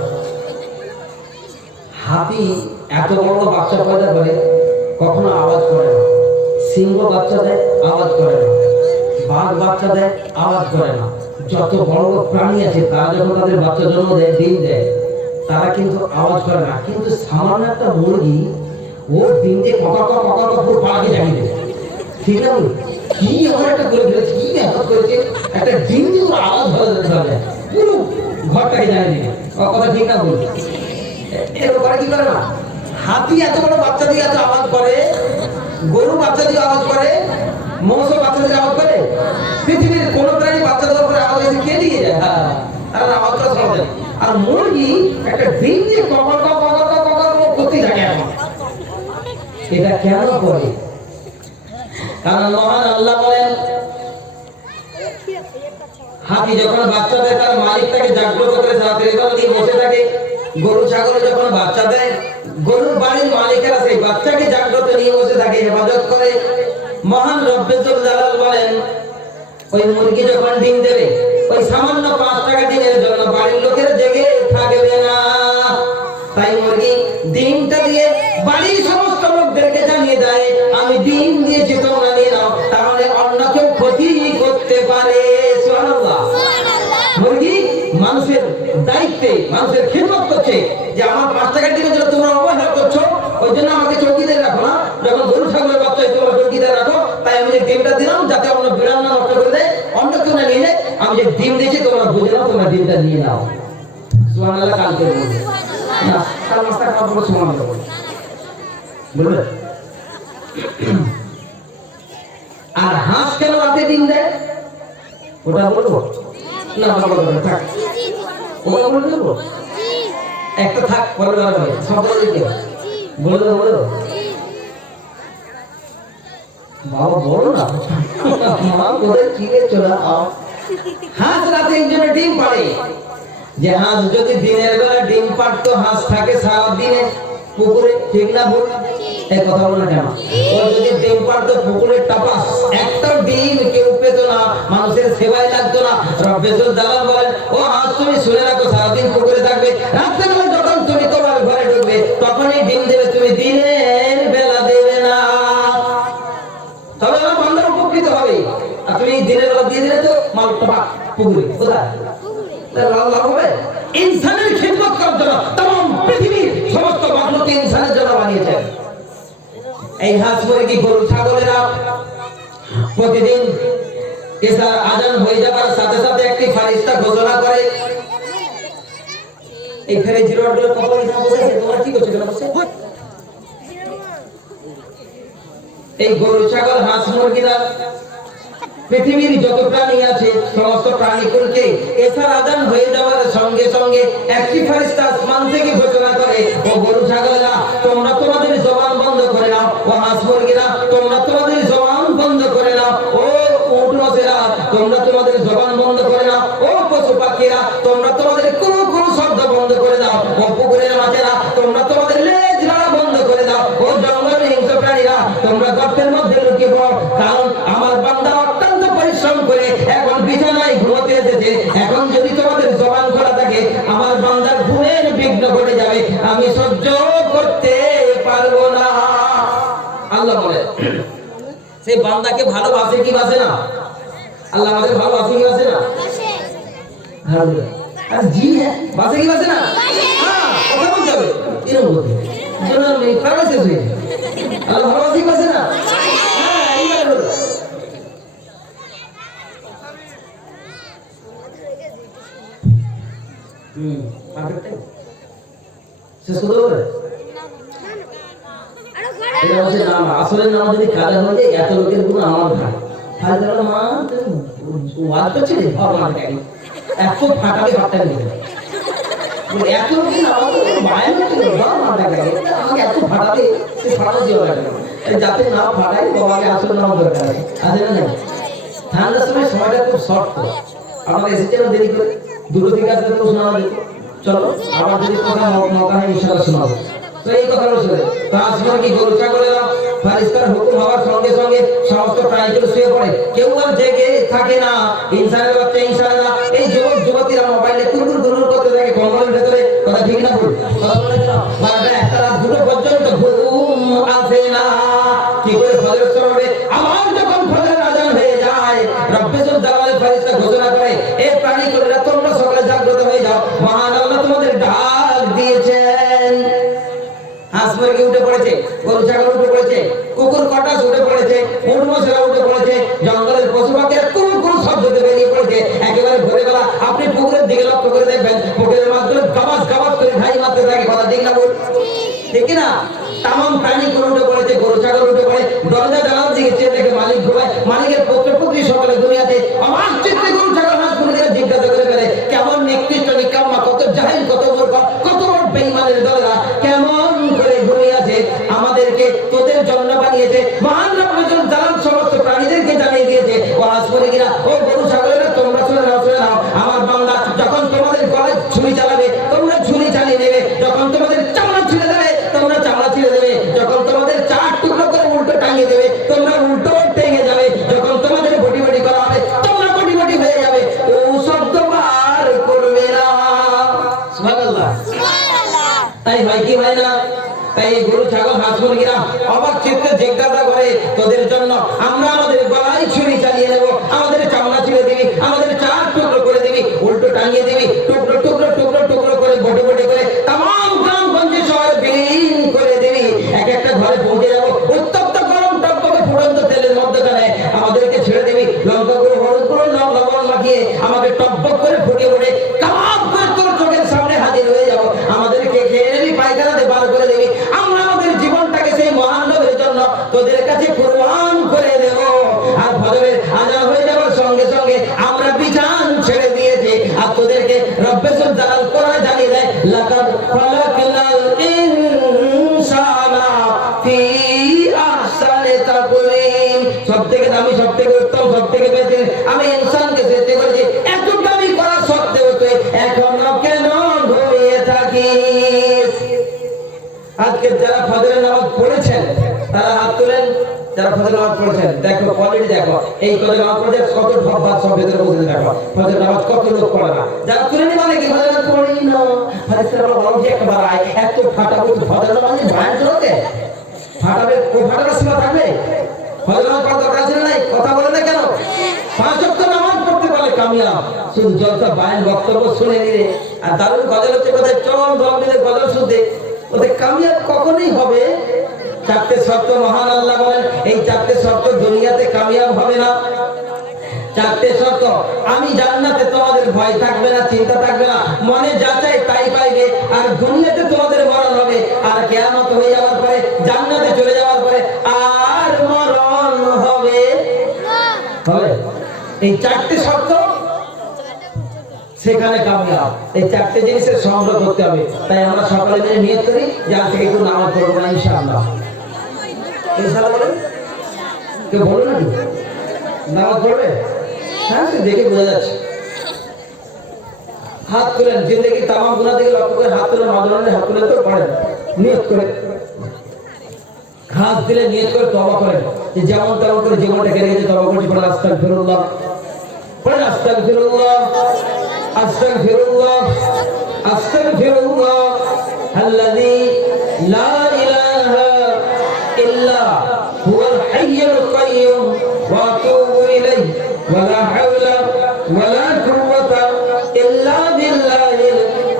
হাতি এত বড় বাচ্চা পয়দা করে কখনো আওয়াজ করে না সিংহ বাচ্চা দেয় আওয়াজ করে না বাঘ বাচ্চা দেয় আওয়াজ করে না যত বড় বড় প্রাণী আছে তারা যখন তাদের বাচ্চা জন্ম দেয় ডিম দেয় তারা কিন্তু আওয়াজ করে না কিন্তু সামান্য একটা মুরগি ও ডিম দিয়ে ককা পুরো পাড়াকে জাগিয়ে দেবে ঠিক না কি আমার একটা করে ফেলেছে কি ব্যাপার করেছে একটা ডিম দিয়ে ওর আওয়াজ ভালো ধরে পুরো ঘরটাকে জানিয়ে দিবে কথা ঠিক না বল এরকম করে কি করে না হাতি এত বড় বাচ্চা দিয়ে এত আওয়াজ করে গরু বাচ্চা দিয়ে আওয়াজ করে মোষ বাচ্চা দিয়ে আওয়াজ করে পৃথিবীর কোন প্রাণী বাচ্চা দেওয়ার পরে আওয়াজ এসে কে দিয়ে যায় আর আওয়াজ করা শোনা যায় আর মুরগি একটা ডিম দিয়ে ককর করতে থাকে এখন এটা কেন করে কারণ মহান আল্লাহ বলেন হাতি যখন বাচ্চা দেয় তার মালিক তাকে জাগ্রত করে রাতের দিয়ে বসে থাকে গরু ছাগল যখন বাচ্চা দেয় গরুর বাড়ির মালিকেরা সেই বাচ্চাকে জাগ্রত নিয়ে বসে থাকে হেফাজত করে মহান রব্বুল জালাল বলেন ওই মুরগি যখন ডিম দেবে ওই সামান্য 5 টাকা ডিমের জন্য বাড়ির লোকেরা জেগে থাকবে না তাই মুরগি ডিমটা দিয়ে বাড়ির সমস্ত লোকদেরকে জানিয়ে দেয় আমি ডিম দিয়েছি তোমরা নিয়ে নাও তাহলে অন্য কেউ ক্ষতি করতে পারে সুবহানাল্লাহ মুরগি মানুষের দায়িত্বে মানুষের খিদমত করছে যে আমার 5 টাকা ডিমের জন্য তোমরা অবহেলা করছো ওই জন্য আমাকে চৌকিদার রাখো না যখন গরু ছাগলের বাচ্চা তোমরা চৌকিদার রাখো তাই আমি যে ডিমটা দিলাম যাতে অন্য বিড়াল না নষ্ট করে দেয় অন্য কেউ না নিয়ে যায় আমি যে ডিম দিয়েছি তোমরা বুঝে নাও তোমরা ডিমটা নিয়ে নাও সুবহানাল্লাহ কালকে বলবো না কাল মাস্টার খাওয়ার পর সুবহানাল্লাহ বলবে আর হাঁস কেন রাতে ডিম দেয় ওটা বলবো না বলবো থাক ওটা বলবো একটা থাক পরে বলবো সব বলবো বলবো বাবা বলো না মা বলে চিড়ে চলে আও হাঁস রাতে একজনে ডিম পাড়ে যে হাঁস যদি দিনের বেলা ডিম পাড়তো হাঁস থাকে সারা দিনে পুকুরে ঠিক না ভুল এই কথা বলে কেন ও যদি ডিম পাড়তো পুকুরে টাপাস একটা ডিম কেউ পেত না মানুষের সেবায় লাগতো না রব্বুল জালাল বলেন ও হাঁস তুমি শুনে রাখো সারাদিন পুকুরে থাকবে রাত্রেবেলা যখন তুমি তোমার ঘরে ঢুকবে তখনই ডিম দেবে তুমি দিনের বেলা দেবে না তবে আমার বান্দা উপকৃত হবে আর তুমি দিনের বেলা দিয়ে দিলে তো মাল টাকা পুকুরে কোথায় লাভ হবে ইনসানের খিদমত করার জন্য तमाम পৃথিবীর সমস্ত মাখলুক ইনসানের জন্য বানিয়েছেন এই হাঁস মুরগি গরু ছাগলেরা প্রতিদিন এসার আজান হয়ে যাবার সাথে সাথে একটি ফেরেশতা ঘোষণা করে এই ফেরে জিরোগুলো কত হিসাব বসে তোমরা কি করছো কেন বসে এই গরু ছাগল হাঁস মুরগিরা পৃথিবীর যত প্রাণী আছে সমস্ত প্রাণীগুলোকে এসার আজান হয়ে যাওয়ার সঙ্গে সঙ্গে একটি ফেরেশতা আসমান থেকে ঘোষণা করে ও গরু ছাগলেরা তোমরা তোমাদের জবান বন্ধ করে নাও ও হাঁস মুরগিরা তোমরা তোমাদের জবান বন্ধ করে নাও ও উট মোষেরা তোমরা তোমাদের জবান বন্ধ করে নাও ও পশু পাখিরা তোমরা তোমাদের কোন শব্দ বন্ধ করে দাও ও পুকুরের মাছেরা তোমরা তোমাদের লেজ নাড়া বন্ধ করে দাও ও জঙ্গলের হিংস্র প্রাণীরা তোমরা গর্তের মধ্যে লুকিয়ে পড়ো কারণ আমার বান্দা অত্যন্ত পরিশ্রম করে এখন বিছানায় ঘুমোতে এসেছে এখন যদি তোমাদের জবান খোলা থাকে আমার বান্দার ঘুমের বিঘ্ন ঘটে যাবে আমি সহ্য করতে পারবো না আল্লাহ বলে সেই বান্দাকে ভালোবাসে কি বাসে না আল্লাহ আমাদের ভালোবাসে কি বাসে না হ্যাঁ আর জি হ্যাঁ বাসে কি বাসে না হ্যাঁ কথা বলতে হবে এরকম বলতে যেন কারণ শেষ হয়ে আল্লাহ ভালোবাসে কি বাসে না হ্যাঁ এইবার বলো শেষ করতে পারে? এটা হচ্ছে নাম, আসলে নাম যদি কাদা হয়ে যায় এত লোকের গুণ আমার ভাই ফালতু মা ওয়াজ করছে রে ভগবান গাড়ি এত ফাটাবে ভাবটা নেই এত লোকের আমাদের মায়ের লোকের ভগবান গাড়ি আমাকে এত ফাটাবে সে ফাটা দিয়ে লাগে যাতে না ফাটাই তোমাকে আসলে নাম দরকার আছে না নাই? ঠান্ডার সময় সময়টা খুব শর্ট তো আমরা এসেছি দেরি করে দুটো থেকে আসলে তো শোনা যেত। চলো আমার যদি কথা মৌকা হয় ইনশাআল্লাহ শোনাবো। তো এই কথা বলছিল তারপর কি গরু ছাগলেরা ফারিস্তার হুকুম হওয়ার সঙ্গে সঙ্গে সমস্ত প্রাণীগুলো শুয়ে পড়ে, কেউ আর জেগে থাকে না। ইনসানের বাচ্চা ইনশাআল্লাহ এই যুবক যুবতীরা মোবাইলে কুরকুর কুরকুর করতে থাকে কম্বলের ভেতরে, কথা ঠিক না ভুল? কথা বলে না, বারোটা একটা রাত দুটো পর্যন্ত ঘুম আসে না। কি করে ফজর হবে? আবার যখন ফজরের আজান হয়ে যায় রব্বুল জালালের ফেরেশতা ঘোষণা করে, এ প্রাণীগুলোরা তোমরা সকালে জাগ্রত হয়ে যাও, মহান আল্লাহ তোমাদের ডাক দিয়েছেন। হাঁস মুরগি উঠে পড়েছে, গরু ছাগল উঠে পড়েছে, কুকুর কটাস উঠে পড়েছে, উট মশলা উঠে পড়েছে, জঙ্গলের পশু পাখিরা কুরু কুরু শব্দতে বেরিয়ে পড়েছে। একেবারে ভোরবেলা আপনি পুকুরের দিকে লক্ষ্য করে দেখবেন পুকুরের মাছগুলো গাবাস গাবাস করে ঢাই মারতে থাকে, কথা ঠিক না বল? ঠিক না? তামাম প্রাণী করে উঠে পড়েছে, গরু ছাগল উঠে পড়ে, দরজা জানালার দিকে চেয়ে দেখে মালিক ঘুমায়, মালিকের পুত্র পুত্রী সকলে দুনিয়াতে আমার চিত্তে গরু ছাগল হাঁস মুরগিরা জিজ্ঞাসা করে ফেলে কেমন নিকৃষ্ট নিকাম্মা, কত জাহিল, কত মূর্খ, কত বড় বেঈমানের দলেরা কেমন করে ঘুমিয়ে আছে, আমাদেরকে তোদের জন্য বানিয়েছে। মহান রব্বুল জালাল সমস্ত প্রাণীদেরকে জানিয়ে দিয়েছে, ও হাঁস মুরগিরা, ও গরু ছাগলেরা, তোমরা শুনে নাও, শুনে নাও, আমার বান্দা যখন তোমাদের গলায় ছুরি চালাবে তোমরা ছুরি চালিয়ে নেবে, যখন তোমাদের চামড়া ছিঁড়ে দেবে তোমরা চামড়া ছিঁড়ে দেবে, যখন তোমাদের চার টুকরো করে উল্টো টাঙিয়ে দেবে তোমরা উল্টো টেঙে যাবে, যখন তোমাদের বটি বটি করা হবে তোমরা বটি বটি হয়ে যাবে, ও শব্দ বার করবে না। সুবহানাল্লাহ। তাই ভাই কি হয় না? তাই এই গরু ছাগল হাঁস মুরগিরা অবাক চিত্তে জিজ্ঞাসা করে তোদের জন্য আমরা আমাদের গলায় ছুরি চালিয়ে নেব, আমাদের চামড়া ছিঁড়ে দিবি, আমাদের চার টুকরো করে দিবি, উল্টো টাঙিয়ে দিবি, টুকরো টুকরো টুকরো টুকরো করে বটে বটে করে তামাম গ্রামগঞ্জে শহরে বিলীন করে দিবি। এক একটা ঘরে পৌঁছে যাবো, উত্তপ্ত গরম টকটকে ফুটন্ত তেলের মধ্যখানে আমাদেরকে ছেড়ে দিবি, লঙ্কা গুঁড়ো হলুদ গুঁড়ো লবণ মাখিয়ে আমাকে টকবক করে ফুটিয়ে ফুটে কাবাব করে তোর চোখের সামনে হাজির হয়ে যাবো, আমাদেরকে খেয়ে নেবি, পায়খানাতে বার করে দিবি, আমরা আমাদের জীবনটাকে সেই মহান নবীর জন্য তোদের কাছে কুরবান করে দেব। আর ফজরের আজান হয়ে যাওয়ার সঙ্গে সঙ্গে আমরা বিছান ছেড়ে দিয়েছি, আর তোদেরকে রব্বুল জালাল কোরআনে জানিয়ে দেয় লাকাদ খালাকনাল ইনসানা ফি আহসানি তাকওয়িম, সবথেকে দামি, সবথেকে উত্তম, সবথেকে বেহতরিন আমি ইনসানকে সৃষ্টি করেছি। এত দামি করা সত্ত্বেও তুই এখনো কেন ঘুমিয়ে থাকিস? আজকে যারা ফজরের নামাজ পড়েছেন তারা হাত তোলেন, যারা ফজরের নামাজ পড়েছেন দেখো, কোয়ালিটি দেখো, এই ফজরের নামাজ পড়ে কত ভাব সব ভেতরে বসে দেখো, ফজরের নামাজ কত লোক পড়ে না, যারা তুলেনি মানে কি ফজরের নামাজ পড়েই না, ফজরের নামাজ বড় যে একবার আয় এত ফাটাবো, ফজরের নামাজ ভয়ান চলতে ফাটাবে, ও ফাটানোর সীমা থাকবে? ফজরের নামাজ পড়া দরকার ছিল নাই? কথা বলে না কেন? 5 ওয়াক্ত নামাজ পড়তে পারলে কামিয়াব, শুধু জলসা বায়ান বক্তব্য শুনে নিলে আর দারুণ গজল হচ্ছে কোথায় চল দলবিদের গজল শুনতে, ওদের কামিয়াব কখনোই হবে? চারটে শর্ত মহান আল্লাহ বলেন, এই চারটে শর্ত দুনিয়াতে কামিয়াব হবে না। চারটে শর্ত, আমি জান্নাতে তোমাদের ভয় থাকবে না, চিন্তা থাকবে না, মনে যা চাই তাই পাইবে, আর দুনিয়াতে তোমাদের মরণ হবে, আর কিয়ামত হয়ে যাওয়ার পরে জান্নাতে চলে যাওয়ার পরে আর মরণ হবে হবে। এই চারটে শর্ত সেখানে কামিয়াব। এই চারটে জিনিসের সংগ্রহ করতে হবে। তাই আমরা সকালে মিলে নিয়ত করি যে আজ থেকে একটু নামাজ পড়বো না ইনশাআল্লাহ। ইনশাআল্লাহ বলেন, কেউ বলুন নাকি নামাজ পড়বে? হ্যাঁ, দেখে বোঝা যাচ্ছে। হাত তুলেন, জিন্দেগি তামাম গুনাহ থেকে লক্ষ্য করে হাত তুলে, মাদুরানের হাত তুলে তো পড়েন নিয়ত করে, হাত দিলে নিয়ত করে তওবা করেন যে যেমন তেমন করে জীবনটাকে রেখে তওবা করছি, পড়েন আস্তাগফিরুল্লাহ, পড়েন আস্তাগফিরুল্লাহ, আস্তাগফিরুল্লাহ, আস্তাগফিরুল্লাহ আল্লাযী লা ইলাহা ইল্লা হুয়াল হাইয়ুল কাইয়্যুম ওয়া আতুবু ইলাইহি ওয়া লা হাওলা ওয়া লা কুওয়াতা ইল্লা বিল্লাহিল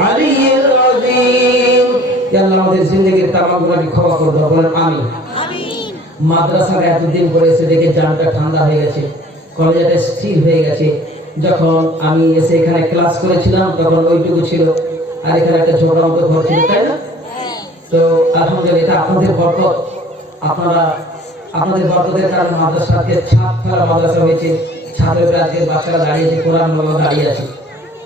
আলিয়্যিল আযীম। ইয়া আল্লাহ আমাদের জিন্দেগির তামাম গুনাহকে ক্ষমা করে দাও, বলেন আমিন। আমিন। মাদ্রাসায় এতদিন পরে এসে দেখে জানটা ঠান্ডা হয়ে গেছে, কলেজটা স্থির হয়ে গেছে। যখন আমি এসে এখানে ক্লাস করেছিলাম তখন ওইটুকু ছিল, আর এখানে একটা ছোট মতো ঘর ছিল, তাই না? আলহামদুলিল্লাহ এটা আপনাদের বরকত। আপনাদের বরকতের কারণে মাদ্রাসাকে ছাদ ফেলা মাদ্রাসা হয়েছে, ছাদের উপরে আজকে বাচ্চারা দাঁড়িয়েছে, কোরআন মালা দাঁড়িয়ে আছে,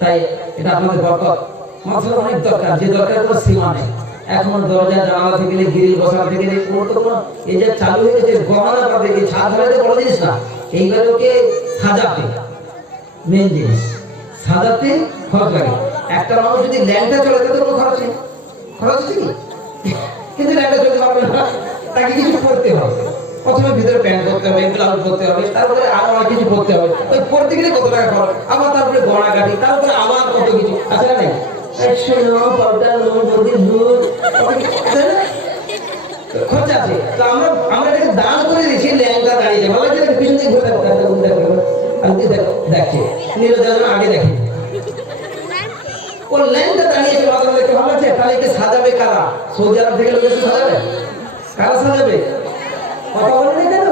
তাই এটা আপনাদের বরকত। মাদ্রাসার অনেক দরকার, যে দরকার কোনো সীমা নেই। এখন দরজা জানালা থেকে গ্রিল বসানো থেকে কোনো তো কোনো এই যে চালু হয়ে গেছে গহনা পাবে, এই ছাদ ফেলাতে বড় জিনিস না, এইগুলোকে সাজাতে মেন জিনিস, সাজাতে খরচ লাগে। একটা মানুষ যদি ল্যাংটা চলে তাতে কোনো খরচ নেই, খরচ আছে কি? কিন্তু ল্যাংটা চলতে পারবে না, তাকে কিছু করতে হবে। প্রথমে ভিতরে প্যান্ট করতে হবে, ব্লাউজ করতে হবে, তারপরে আরো অনেক কিছু করতে হবে। ওই করতে গেলে কত টাকা খরচ, আবার তারপরে গড়া কাটি, তারপরে আবার কত কিছু আছে না? খরচা আছে। তো আমরা এটাকে দান করে দিয়েছি, ল্যাংটা দাঁড়িয়ে ভালো লাগে, পিছন দিকে ঘুরে দেখছে নিরোধন আগে দেখে ওর ল্যাংটা দাঁড়িয়েছে, মাথা দেখতে ভালো লাগছে। তাহলে একে সাজাবে কারা? সৌদি আরব থেকে লোক এসে সাজাবে, কারা সাজাবে? কথা বলে না কেন?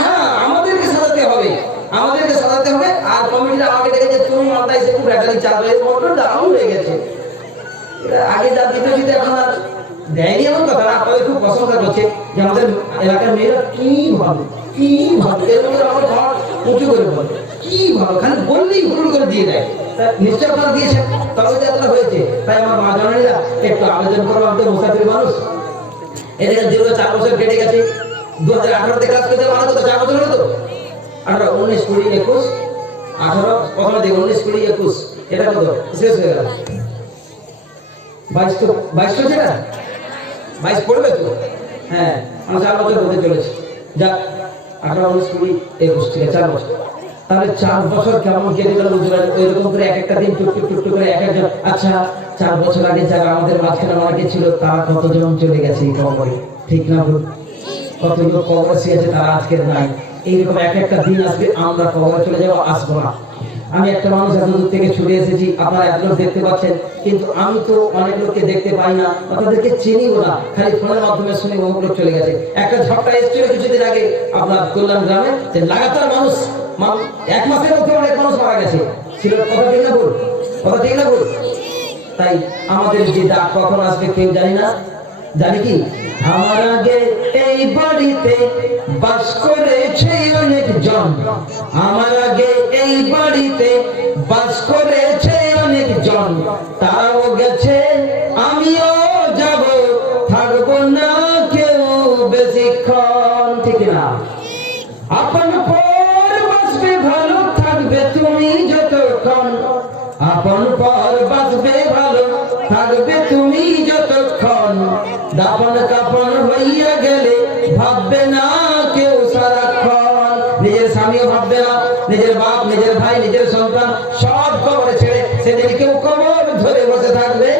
হ্যাঁ, আমাদেরকে সাজাতে হবে, আমাদেরকে সাজাতে হবে। আর কমিটিরা আমাকে ডেকেছে, তুমি মালদা এসে খুব ব্যাটারি চাপ হয়ে মোটর ডাউন হয়ে গেছে। আগে যা দিতে দিতে এখন আর দেয়নি এমন কথা না, আপনাদের খুব প্রশংসা করছে যে আমাদের এলাকার মেয়েরা কি ভালো, কি ভালো, এর মধ্যে আমার ঘর উঁচু করে বলে কি ভালো, খালি বললেই ভুল করে দিয়ে দেয়। নিশ্চয় আপনারা দিয়েছেন, তবে যাত্রা হয়েছে। তাই আমার মা জানানিরা একটু আবেদন করবো, আমাদের মুসাফির মানুষ এদিকে দীর্ঘ 4 বছর কেটে গেছে। 2018-তে ক্লাস করতে ভালো তো 4 বছর হলো তো, 18, 19, 20, 21, 18 প্রথমে দিকে 19, 20, 21 এটা কত শেষ হয়ে গেল। 22 তো 22 হচ্ছে না, 22 পড়বে তো। হ্যাঁ, আমরা 4 বছর হতে চলেছে। যাক, 18, 19, 20, 21 থেকে 4 বছর। তাহলে 4 বছর কেমন কেটে গেল বুঝলেন? এরকম করে এক একটা দিন টুক করে এক একজন। আচ্ছা, 4 বছর আগে যারা আমাদের মাঝখানে অনেকে ছিল তারা কতজন চলে গেছে এই কবরে, ঠিক না ভুল? কতগুলো কবর আছে তারা আজকের নাই। এইরকম এক একটা দিন আসবে আমরা কবরে চলে যাবো, আসবো না। আমি একটা মানুষ এত দূর থেকে ছুটে এসেছি, আপনারা এত লোক দেখতে পাচ্ছেন, কিন্তু আমি তো অনেক লোককে দেখতে পাই না, তাদেরকে চিনিও না, খালি ফোনের মাধ্যমে শুনে অমুক লোক চলে গেছে। একটা ঝড়টা এসেছিল কিছুদিন আগে আপনার কল্যাণ গ্রামে, যে লাগাতার মানুষ 1 মাসের মধ্যে অনেক মানুষ মারা গেছে ছিল। কথা ঠিক না ভুল? কথা ঠিক না ভুল? তাই আমাদের যে ডাক কখন আসবে কেউ জানি না। জানি কি? আমার আগে এই বাড়িতে বাস করেছে অনেক জন, আমার আগে এই বাড়িতে বাস করেছে অনেক জন, তারাও গেছে আমিও যাব, থাকবো না কেউ বেশিক্ষণ, ঠিক না? আপন পর বাঁচবে ভালো, থাকবে তুমি যতক্ষণ, আপন পর বাঁচবে ভালো, থাকবে তুমি যতক্ষণ। দাপন কাপন হইয়া গেলে ভাববে না কেউ সারাক্ষণ, নিজের স্বামীও ভাববে না, নিজের বাপ, নিজের ভাই, নিজের সন্তান সব কবরে ছেড়ে সেদিন কেউ কবর ধরে বসে থাকবে।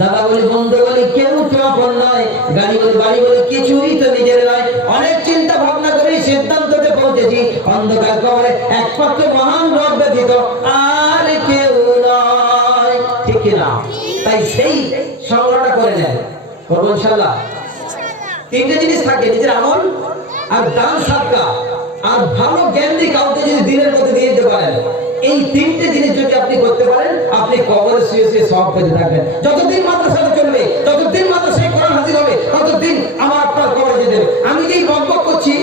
দাদা বলি, বন্ধু বলি, কেউ তো আপন নয়, গাড়ি বলি, বাড়ি বলি, কিছুই তো নিজের নয়। অনেক চিন্তা ভাবনা করে সিদ্ধান্ততে পৌঁছেছি, অন্ধকার কবরে একমাত্র মহান রব ব্যতীত আর কেউ নয়, ঠিক না? তাই সেই সংগ্রহটা করে নেন, করবো ইনশাআল্লাহ। 3টে জিনিস থাকে, নিজের আমল আর দান সাদকা আর ভালো জ্ঞান দিয়ে কাউকে যদি দিনের মধ্যে দিয়ে দিতে পারেন, এই 3টে জিনিস যদি আপনি করতে পারেন, আপনি কবরে শুয়ে শুয়ে সব পেতে থাকবেন। যতদিন মাদ্রাসাটা চলবে, ততদিন মাদ্রাসায় কোরআন হাজির হবে, ততদিন আমার আপনার কবরে যেতে হবে। আমি যেই বকবক করছি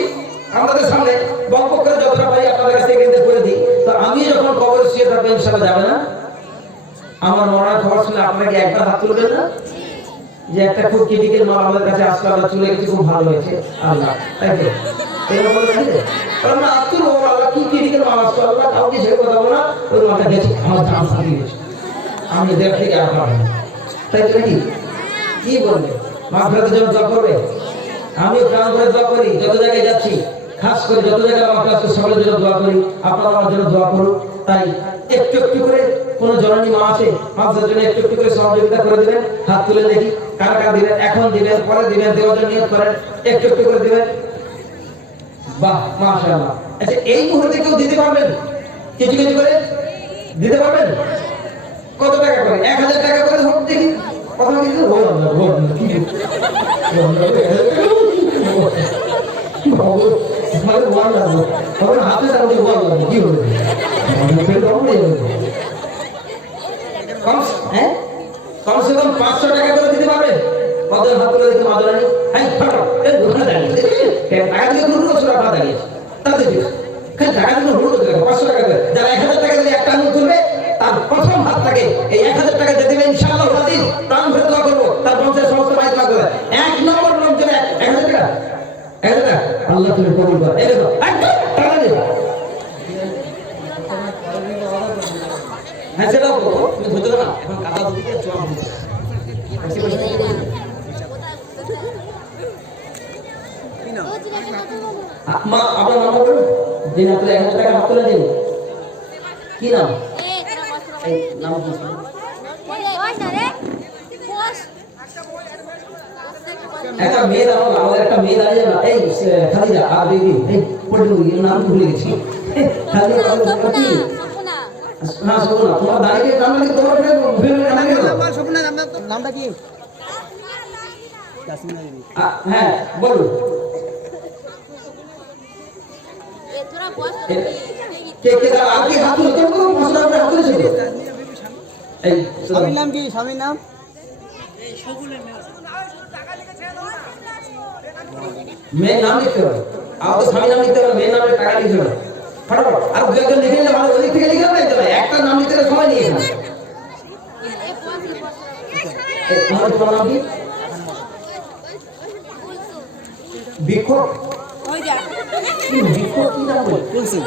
আমাদের সামনে, বকবক করে যতটা পাই আপনাদের কাছে এখানে করে দিই, তো আমি যখন কবরে শুয়ে থাকবো ইনশাআল্লাহ যাবে না। আমার মরার খবর শুনে আপনাকে একবার হাত তুলবেন না যে একটা খুব ক্রিটিক্যাল মাল আমাদের কাছে আসলে আমরা চলে গেছি, খুব ভালো হয়েছে আল্লাহ, তাই তো? এরকম বলে জানেন আমরা আত্মীয় আল্লাহ কি ক্রিটিক্যাল মাল আসছে, আল্লাহ কাউকে ছেড়ে কথা বলা, ওই মালটা গেছে আমার দাম সারিয়ে গেছে, আমি এদের থেকে আর পাবো না, তাই তো? কি বলবে মাফরাতের জন্য দোয়া করবে? আমিও প্রাণ করে দোয়া করি, যত জায়গায় যাচ্ছি, খাস করে যত জায়গায় আমার কাছে সকলের জন্য দোয়া করি, আপনারা আমার জন্য দোয়া করুন। তাই একটু একটু করে কোন জননী মা আছে, মাছের জন্য একটু একটু করে সহযোগিতা করে দিবেন। হাত তুলে দেখি কারা কারা দিবেন, এখন দিবেন, পরে দিবেন, দেওয়ার জন্য নিয়োগ করেন, একটু একটু করে দিবেন। বাহ, মাশাআল্লাহ। আচ্ছা, এই মুহূর্তে কেউ দিতে পারবেন? কিছু কিছু করে দিতে পারবেন? কত টাকা করে? 1000 টাকা করে হোক দেখি। কথা কিন্তু হাতে তার কি হবে? কমসে কম 500 টাকা করে দিতে পারবে? কত হাত তুলে দিতে মাদরানি? হ্যাঁ ফাটা এই দোকানে দাঁড়িয়ে টাকা দিয়ে ঘুরু বছর আপনার দাঁড়িয়ে তাতে ঠিক খালি টাকা দিয়ে ঘুরু 500 টাকা করে যারা 1000 টাকা দিয়ে একটা আঙুল তুলবে তার প্রথম হাতটাকে এই 1000 টাকা দিয়ে দেবে ইনশাআল্লাহ হাদিস প্রাণ ভরে দোয়া করব তার বংশের সমস্ত ভাই দোয়া করে এক নম্বর লোক যারা 1000 টাকা 1000 টাকা আল্লাহ তুমি কবুল করো এই দেখো একদম টাকা দিও হ্যাঁ সেটাও করো তুমি ধরতে না এখন কাটা দিতে চোয়া মা আপনার নাম বলুন দিন আপনি 1000 টাকা হাত তুলে দিন কি নাম এই নাম কি একটা মেয়ে দাও আমাদের একটা মেয়ে দাঁড়িয়ে না এই খাদিজা আর দিদি এই পড়ে দিই নাম ভুলে গেছি খাদিজা কি না শোনো তোমার দাঁড়িয়ে নাম লিখে তোমার ভিডিও নাম লিখে দাও আমার স্বপ্ন নামটা কি জাসমিনা দিদি হ্যাঁ বলুন কে কে দাও আগে হাত তুলে করো মশলা করে হাত তুলে ছিল এই স্বামীর নাম কি স্বামীর নাম এই শগুনের মেয়ে নাম লিখতে হবে আর স্বামী নাম লিখতে হবে মেয়ে নামে টাকা লিখতে হবে ফটাফট আর দু একজন লিখে নিলে ভালো ওদিক থেকে লিখে নিতে হবে একটা নাম লিখতে সময় নিয়ে না আমার তোমার নাম কি বিক্ষোভ ওই যা বিক্ষোভ কি নাম বল তুলসী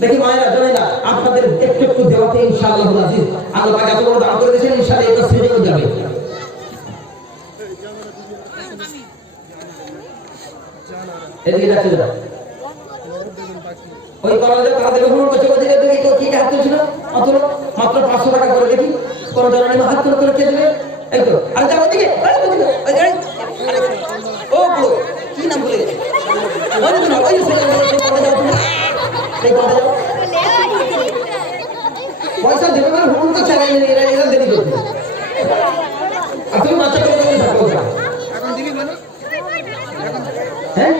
দেখি মায়েরা জানে না আপনাদের একটু একটু দেওয়াতে ইনশাআল্লাহ আজিজ আল্লাহ পাক এত বড় দান করে দিয়েছেন ইনশাআল্লাহ এটা সেরে যাবে এদিকে যাচ্ছে দাও ওই কলেজে তাদের ভ্রমণ করতে করতে দেখি তো কি হাত ছিল মাত্র 500 টাকা করে দেখি কোন ধরনের হাত করে কে দেবে এই তো আর যাও ওদিকে ও বড় কি নাম বলে গেছে ওই পয়সা দেবে মানে হুকুম তো চালাই এরা দেরি করবে আপনি বাচ্চা করে দেবেন এখন দিবি মানে হ্যাঁ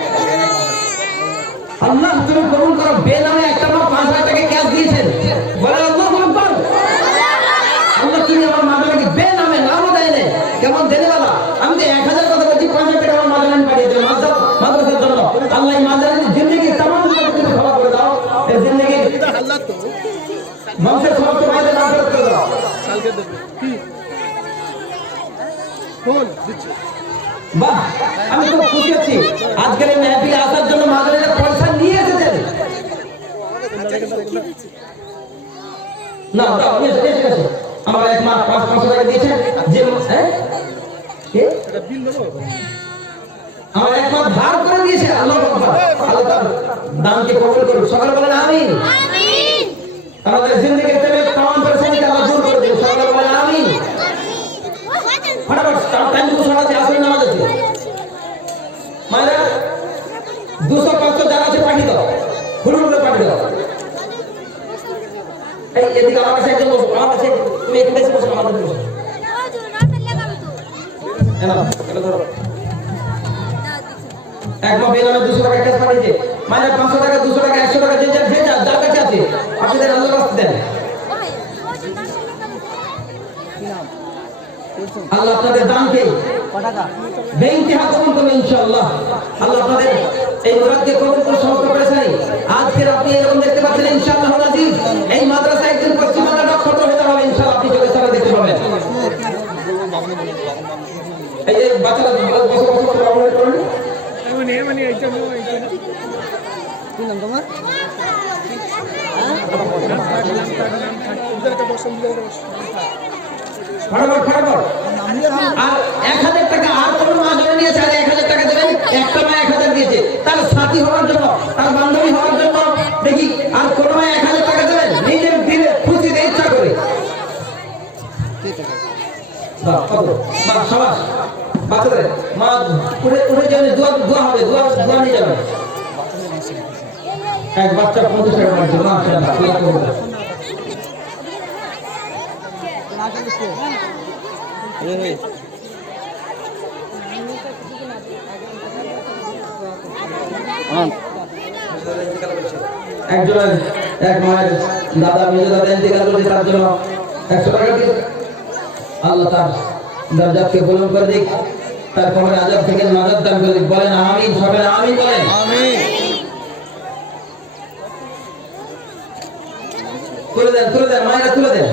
আল্লাহ তুমি কবুল করো বেনামে একটা মা 5000 টাকা ক্যাশ দিয়েছেন বলে আল্লাহু আকবার আল্লাহ তুমি আমার মাদারকে বেনামে নামও দেয় না কেমন দেনেওয়ালা আমি তো 1000 কথা বলছি 5000 টাকা আমার মাদার আমি পাঠিয়ে দেব মাদ্রাসার জন্য আল্লাহ এই মাদারের জিন্দেগি तमाम তুমি ক্ষমা করে দাও এই জিন্দেগি আল্লাহ তো মানুষের সমস্ত ভাইদের মাফ করে দাও কালকে দেব কি ফোন দিচ্ছি বাহ আমি তো খুশি আছি আজকের এই মেহফিলে আসার জন্য মাদারের পয়সা নিয়ে এসেছেন না দাও নিয়ে এসে আমার এক মাস 500 টাকা দিয়েছে যে হ্যাঁ কে এটা বিল দেবো আমার এক মাস ধার করে দিয়েছে আল্লাহু আকবার আল্লাহ তার দানকে কবুল করুন সকালে বলেন আমিন আমিন আমাদের জিন্দেগিতে तमाम পরেশানিকে আল্লাহ দূর করে দিন সকালে বলেন আমিন ফটাফট টাইম তো সারা আছে আসলে নামাজ আছে মায়েরা 200 500 যারা আছে পাঠিয়ে দাও ফুল ফুল পাঠিয়ে দাও এই এদিকে আমার কাছে একজন বসো আমার কাছে তুমি এখানে এসে বসো আমার কাছে বসো না এটা ধরো একবার বেনামে 200 টাকা ক্যাশ পাঠিয়েছে মানে 500 টাকা 200 টাকা 100 টাকা যে যার কাছে আছে আপনাদের আল্লাহর রাস্তায় দেন আল্লাহ আপনাদের দানকে বেইনতেহা কবুল করবে ইনশাআল্লাহ আল্লাহ আপনাদের এই মুরাদকে কবুল করে সমস্ত পেরেশানি আজকে আপনি এরকম দেখতে পাচ্ছেন ইনশাআল্লাহ আজিজ এই মাদ্রাসা একদিন পশ্চিম বাংলাটা ছোট হতে হবে ইনশাআল্লাহ আপনি চোখের সামনে দেখতে পাবেন এই যে বাচ্চারা বসে করুন মানে এইটা কি নাম তোমার আর 1000 টাকা আর কোন মা ধরে নিয়েছে আর 1000 টাকা দেবেন একটা মা 1000 দিয়েছে তার সাথী হওয়ার জন্য তার বান্ধবী হওয়ার জন্য দেখি আর কোন মা 1000 টাকা দেবেন নিজের দিলে খুশিতে ইচ্ছা করে বাহ কত বাহ শাবাশ বাচ্চাদের মা উঠে যাবে দোয়া হবে দোয়া নিয়ে যাবে এক বাচ্চা 50 টাকা পাচ্ছে মাশাআল্লাহ দোয়া করবে একজন এক মায়ের দাদা মেজো দাদা ইন্তেকাল করেছে, তার জন্য 100 টাকা দিয়ে আল্লাহ তার দরজাকে বুলন্দ করে দিক, তার কবরের আযাব থেকে নাজাত দান করে দিক। বলেন আমিন, সবাই আমিন বলেন। আমিন। তুলে দেন, তুলে দেন, মায়েরা তুলে দেন।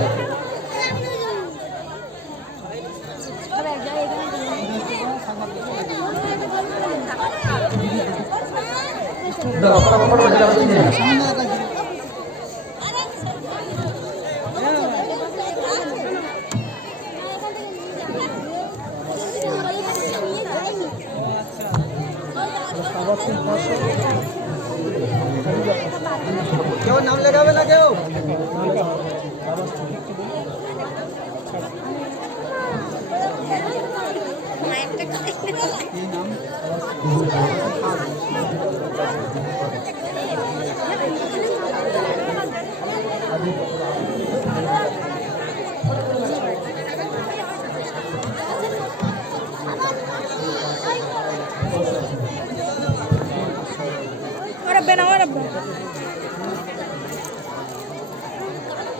দাও, ফটাফট দাও, দিন দেন। কেউ নাম লেখাবে না কেউ? ربنا وربنا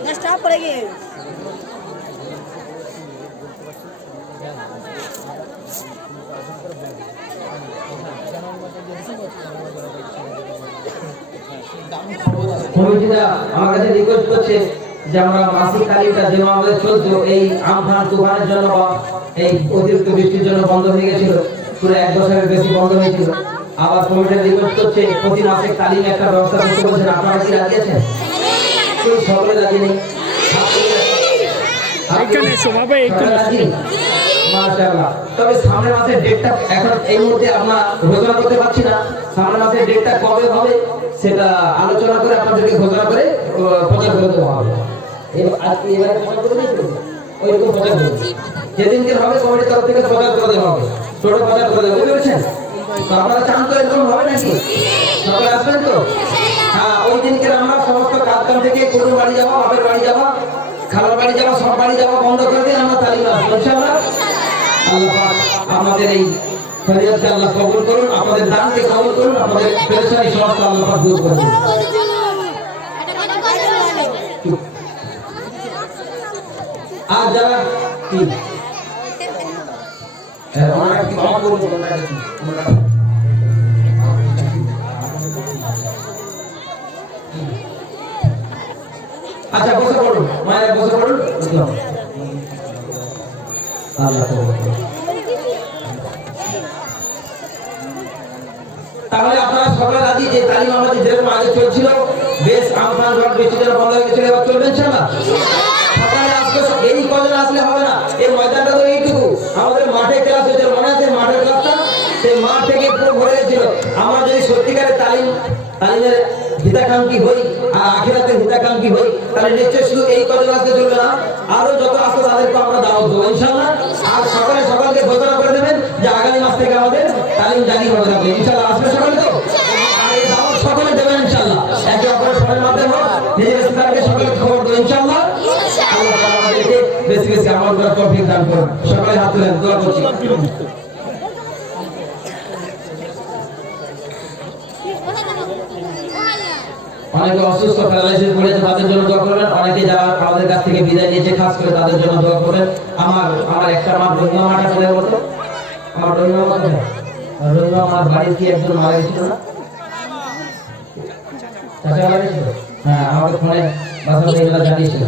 نستعب رجيم কমিটিরা আমার কাছে রিকোয়েস্ট করছে যে আমরা মাসিক তালিমটা যে আমাদের চলতো এই আমফান তুফানের জন্য বা এই অতিরিক্ত বৃষ্টির জন্য বন্ধ হয়ে গেছিল, পুরো 1 বছরের বেশি বন্ধ হয়েছিল। আবার কমিটিরা রিকোয়েস্ট করছে প্রতি মাসিক তালিমে একটা ব্যবস্থা করতে বলছেন। আপনারা কি রাজি আছেন? কেউ সকলে রাজি নেই? মাশাআল্লাহ। তবে সামনের মাসের ডেটটা এখন এই মুহূর্তে আমরা ঘোষণা করতে পারছি না। সামনের মাসের ডেটটা কবে হবে সেটা আলোচনা করে আপনাদেরকে ঘোষণা করে প্রচার করে দেওয়া হবে। আজকে এবারে প্রচার করে দিয়েছিল, ওইরকম প্রচার করে যেদিনকে হবে কমিটির তরফ থেকে প্রচার করে দেওয়া হবে, ছোট প্রচার করে দেওয়া, বুঝতে পেরেছেন? তো আপনারা চান তো এরকম হবে নাকি? সকলে আসবেন তো? হ্যাঁ, ওই দিনকে আমরা সমস্ত কাজকাম থেকে কুটুম বাড়ি যাওয়া, বাপের বাড়ি যাওয়া, খালার বাড়ি যাওয়া, সব বাড়ি যাওয়া বন্ধ করে দিয়ে আমরা তালিম আসবো ইনশাআল্লাহ। আল্লাহ পাক আমাদের এই ফরিয়াদকে আল্লাহ কবুল করুন, আপনাদের দানকে কবুল করুন, আপনাদের পেরেশানি সমস্ত আল্লাহ পাক দূর করে দিন। আর যারা কি ওনারা কি ক্ষমা করুন, আচ্ছা বসে পড়ুন, মায়েরা বসে পড়ুন। আল্লাহ তাহলে আপনারা সকলে রাজি যে তালিম আমাদের যেরকম আগে চলছিল, বেশ আমফান ঝড় বৃষ্টি যেন বন্ধ হয়ে গেছিল, এবার চলবে ইনশাআল্লাহ। সকালে আজকে এই কজন আসলে হবে না, এই ময়দানটা তো এইটুকু। আমাদের মাঠে ক্লাস হয়েছিল, মনে আছে মাঠের ক্লাসটা? সেই মাঠ থেকে পুরো ভরে গেছিল। আমরা যদি সত্যিকারের তালিমের হিতাকাঙ্ক্ষী হই আর আখিরাতের হিতাকাঙ্ক্ষী হই, তাহলে নিশ্চয় শুধু এই কজন আসতে চলবে না, আরো যত আসতে তাদেরকে আমরা দাওয়াত দেবো ইনশাআল্লাহ। আর সকালকে ঘোষণা করে দেবেন যে আগামী মাস থেকে আমাদের তালিম জারি হবে যাবে ইনশাআল্লাহ। আসবে সকালে তো? আর এই দাওয়াত সকলে দেবেন ইনশাআল্লাহ, একে অপরের ফোনের মাধ্যমে হোক, নিজের ইস্তারকে সকলে খবর দেবেন ইনশাআল্লাহ। আল্লাহ তাআলা আমাদেরকে বেশি বেশি আমল করার তৌফিক দান করুন। সকলে হাত তুলে দোয়া করছি। অনেকে অসুস্থ প্যারালাইসিস পড়েছে, তাদের জন্য দোয়া করবেন। অনেকে যারা আমাদের কাছ থেকে বিদায় নিয়েছে, খাস করে তাদের জন্য দোয়া করবেন। আমার একটা মা রহিমা মাটা বলে বলতো, আমার রহিমা মা কোথায়? রহিমা আমার বাড়ির কি একজন মারা গেছিল না? চাচা মারা গেছিল? হ্যাঁ, আমাকে ফোনে বাসা থেকে জানিয়েছিল।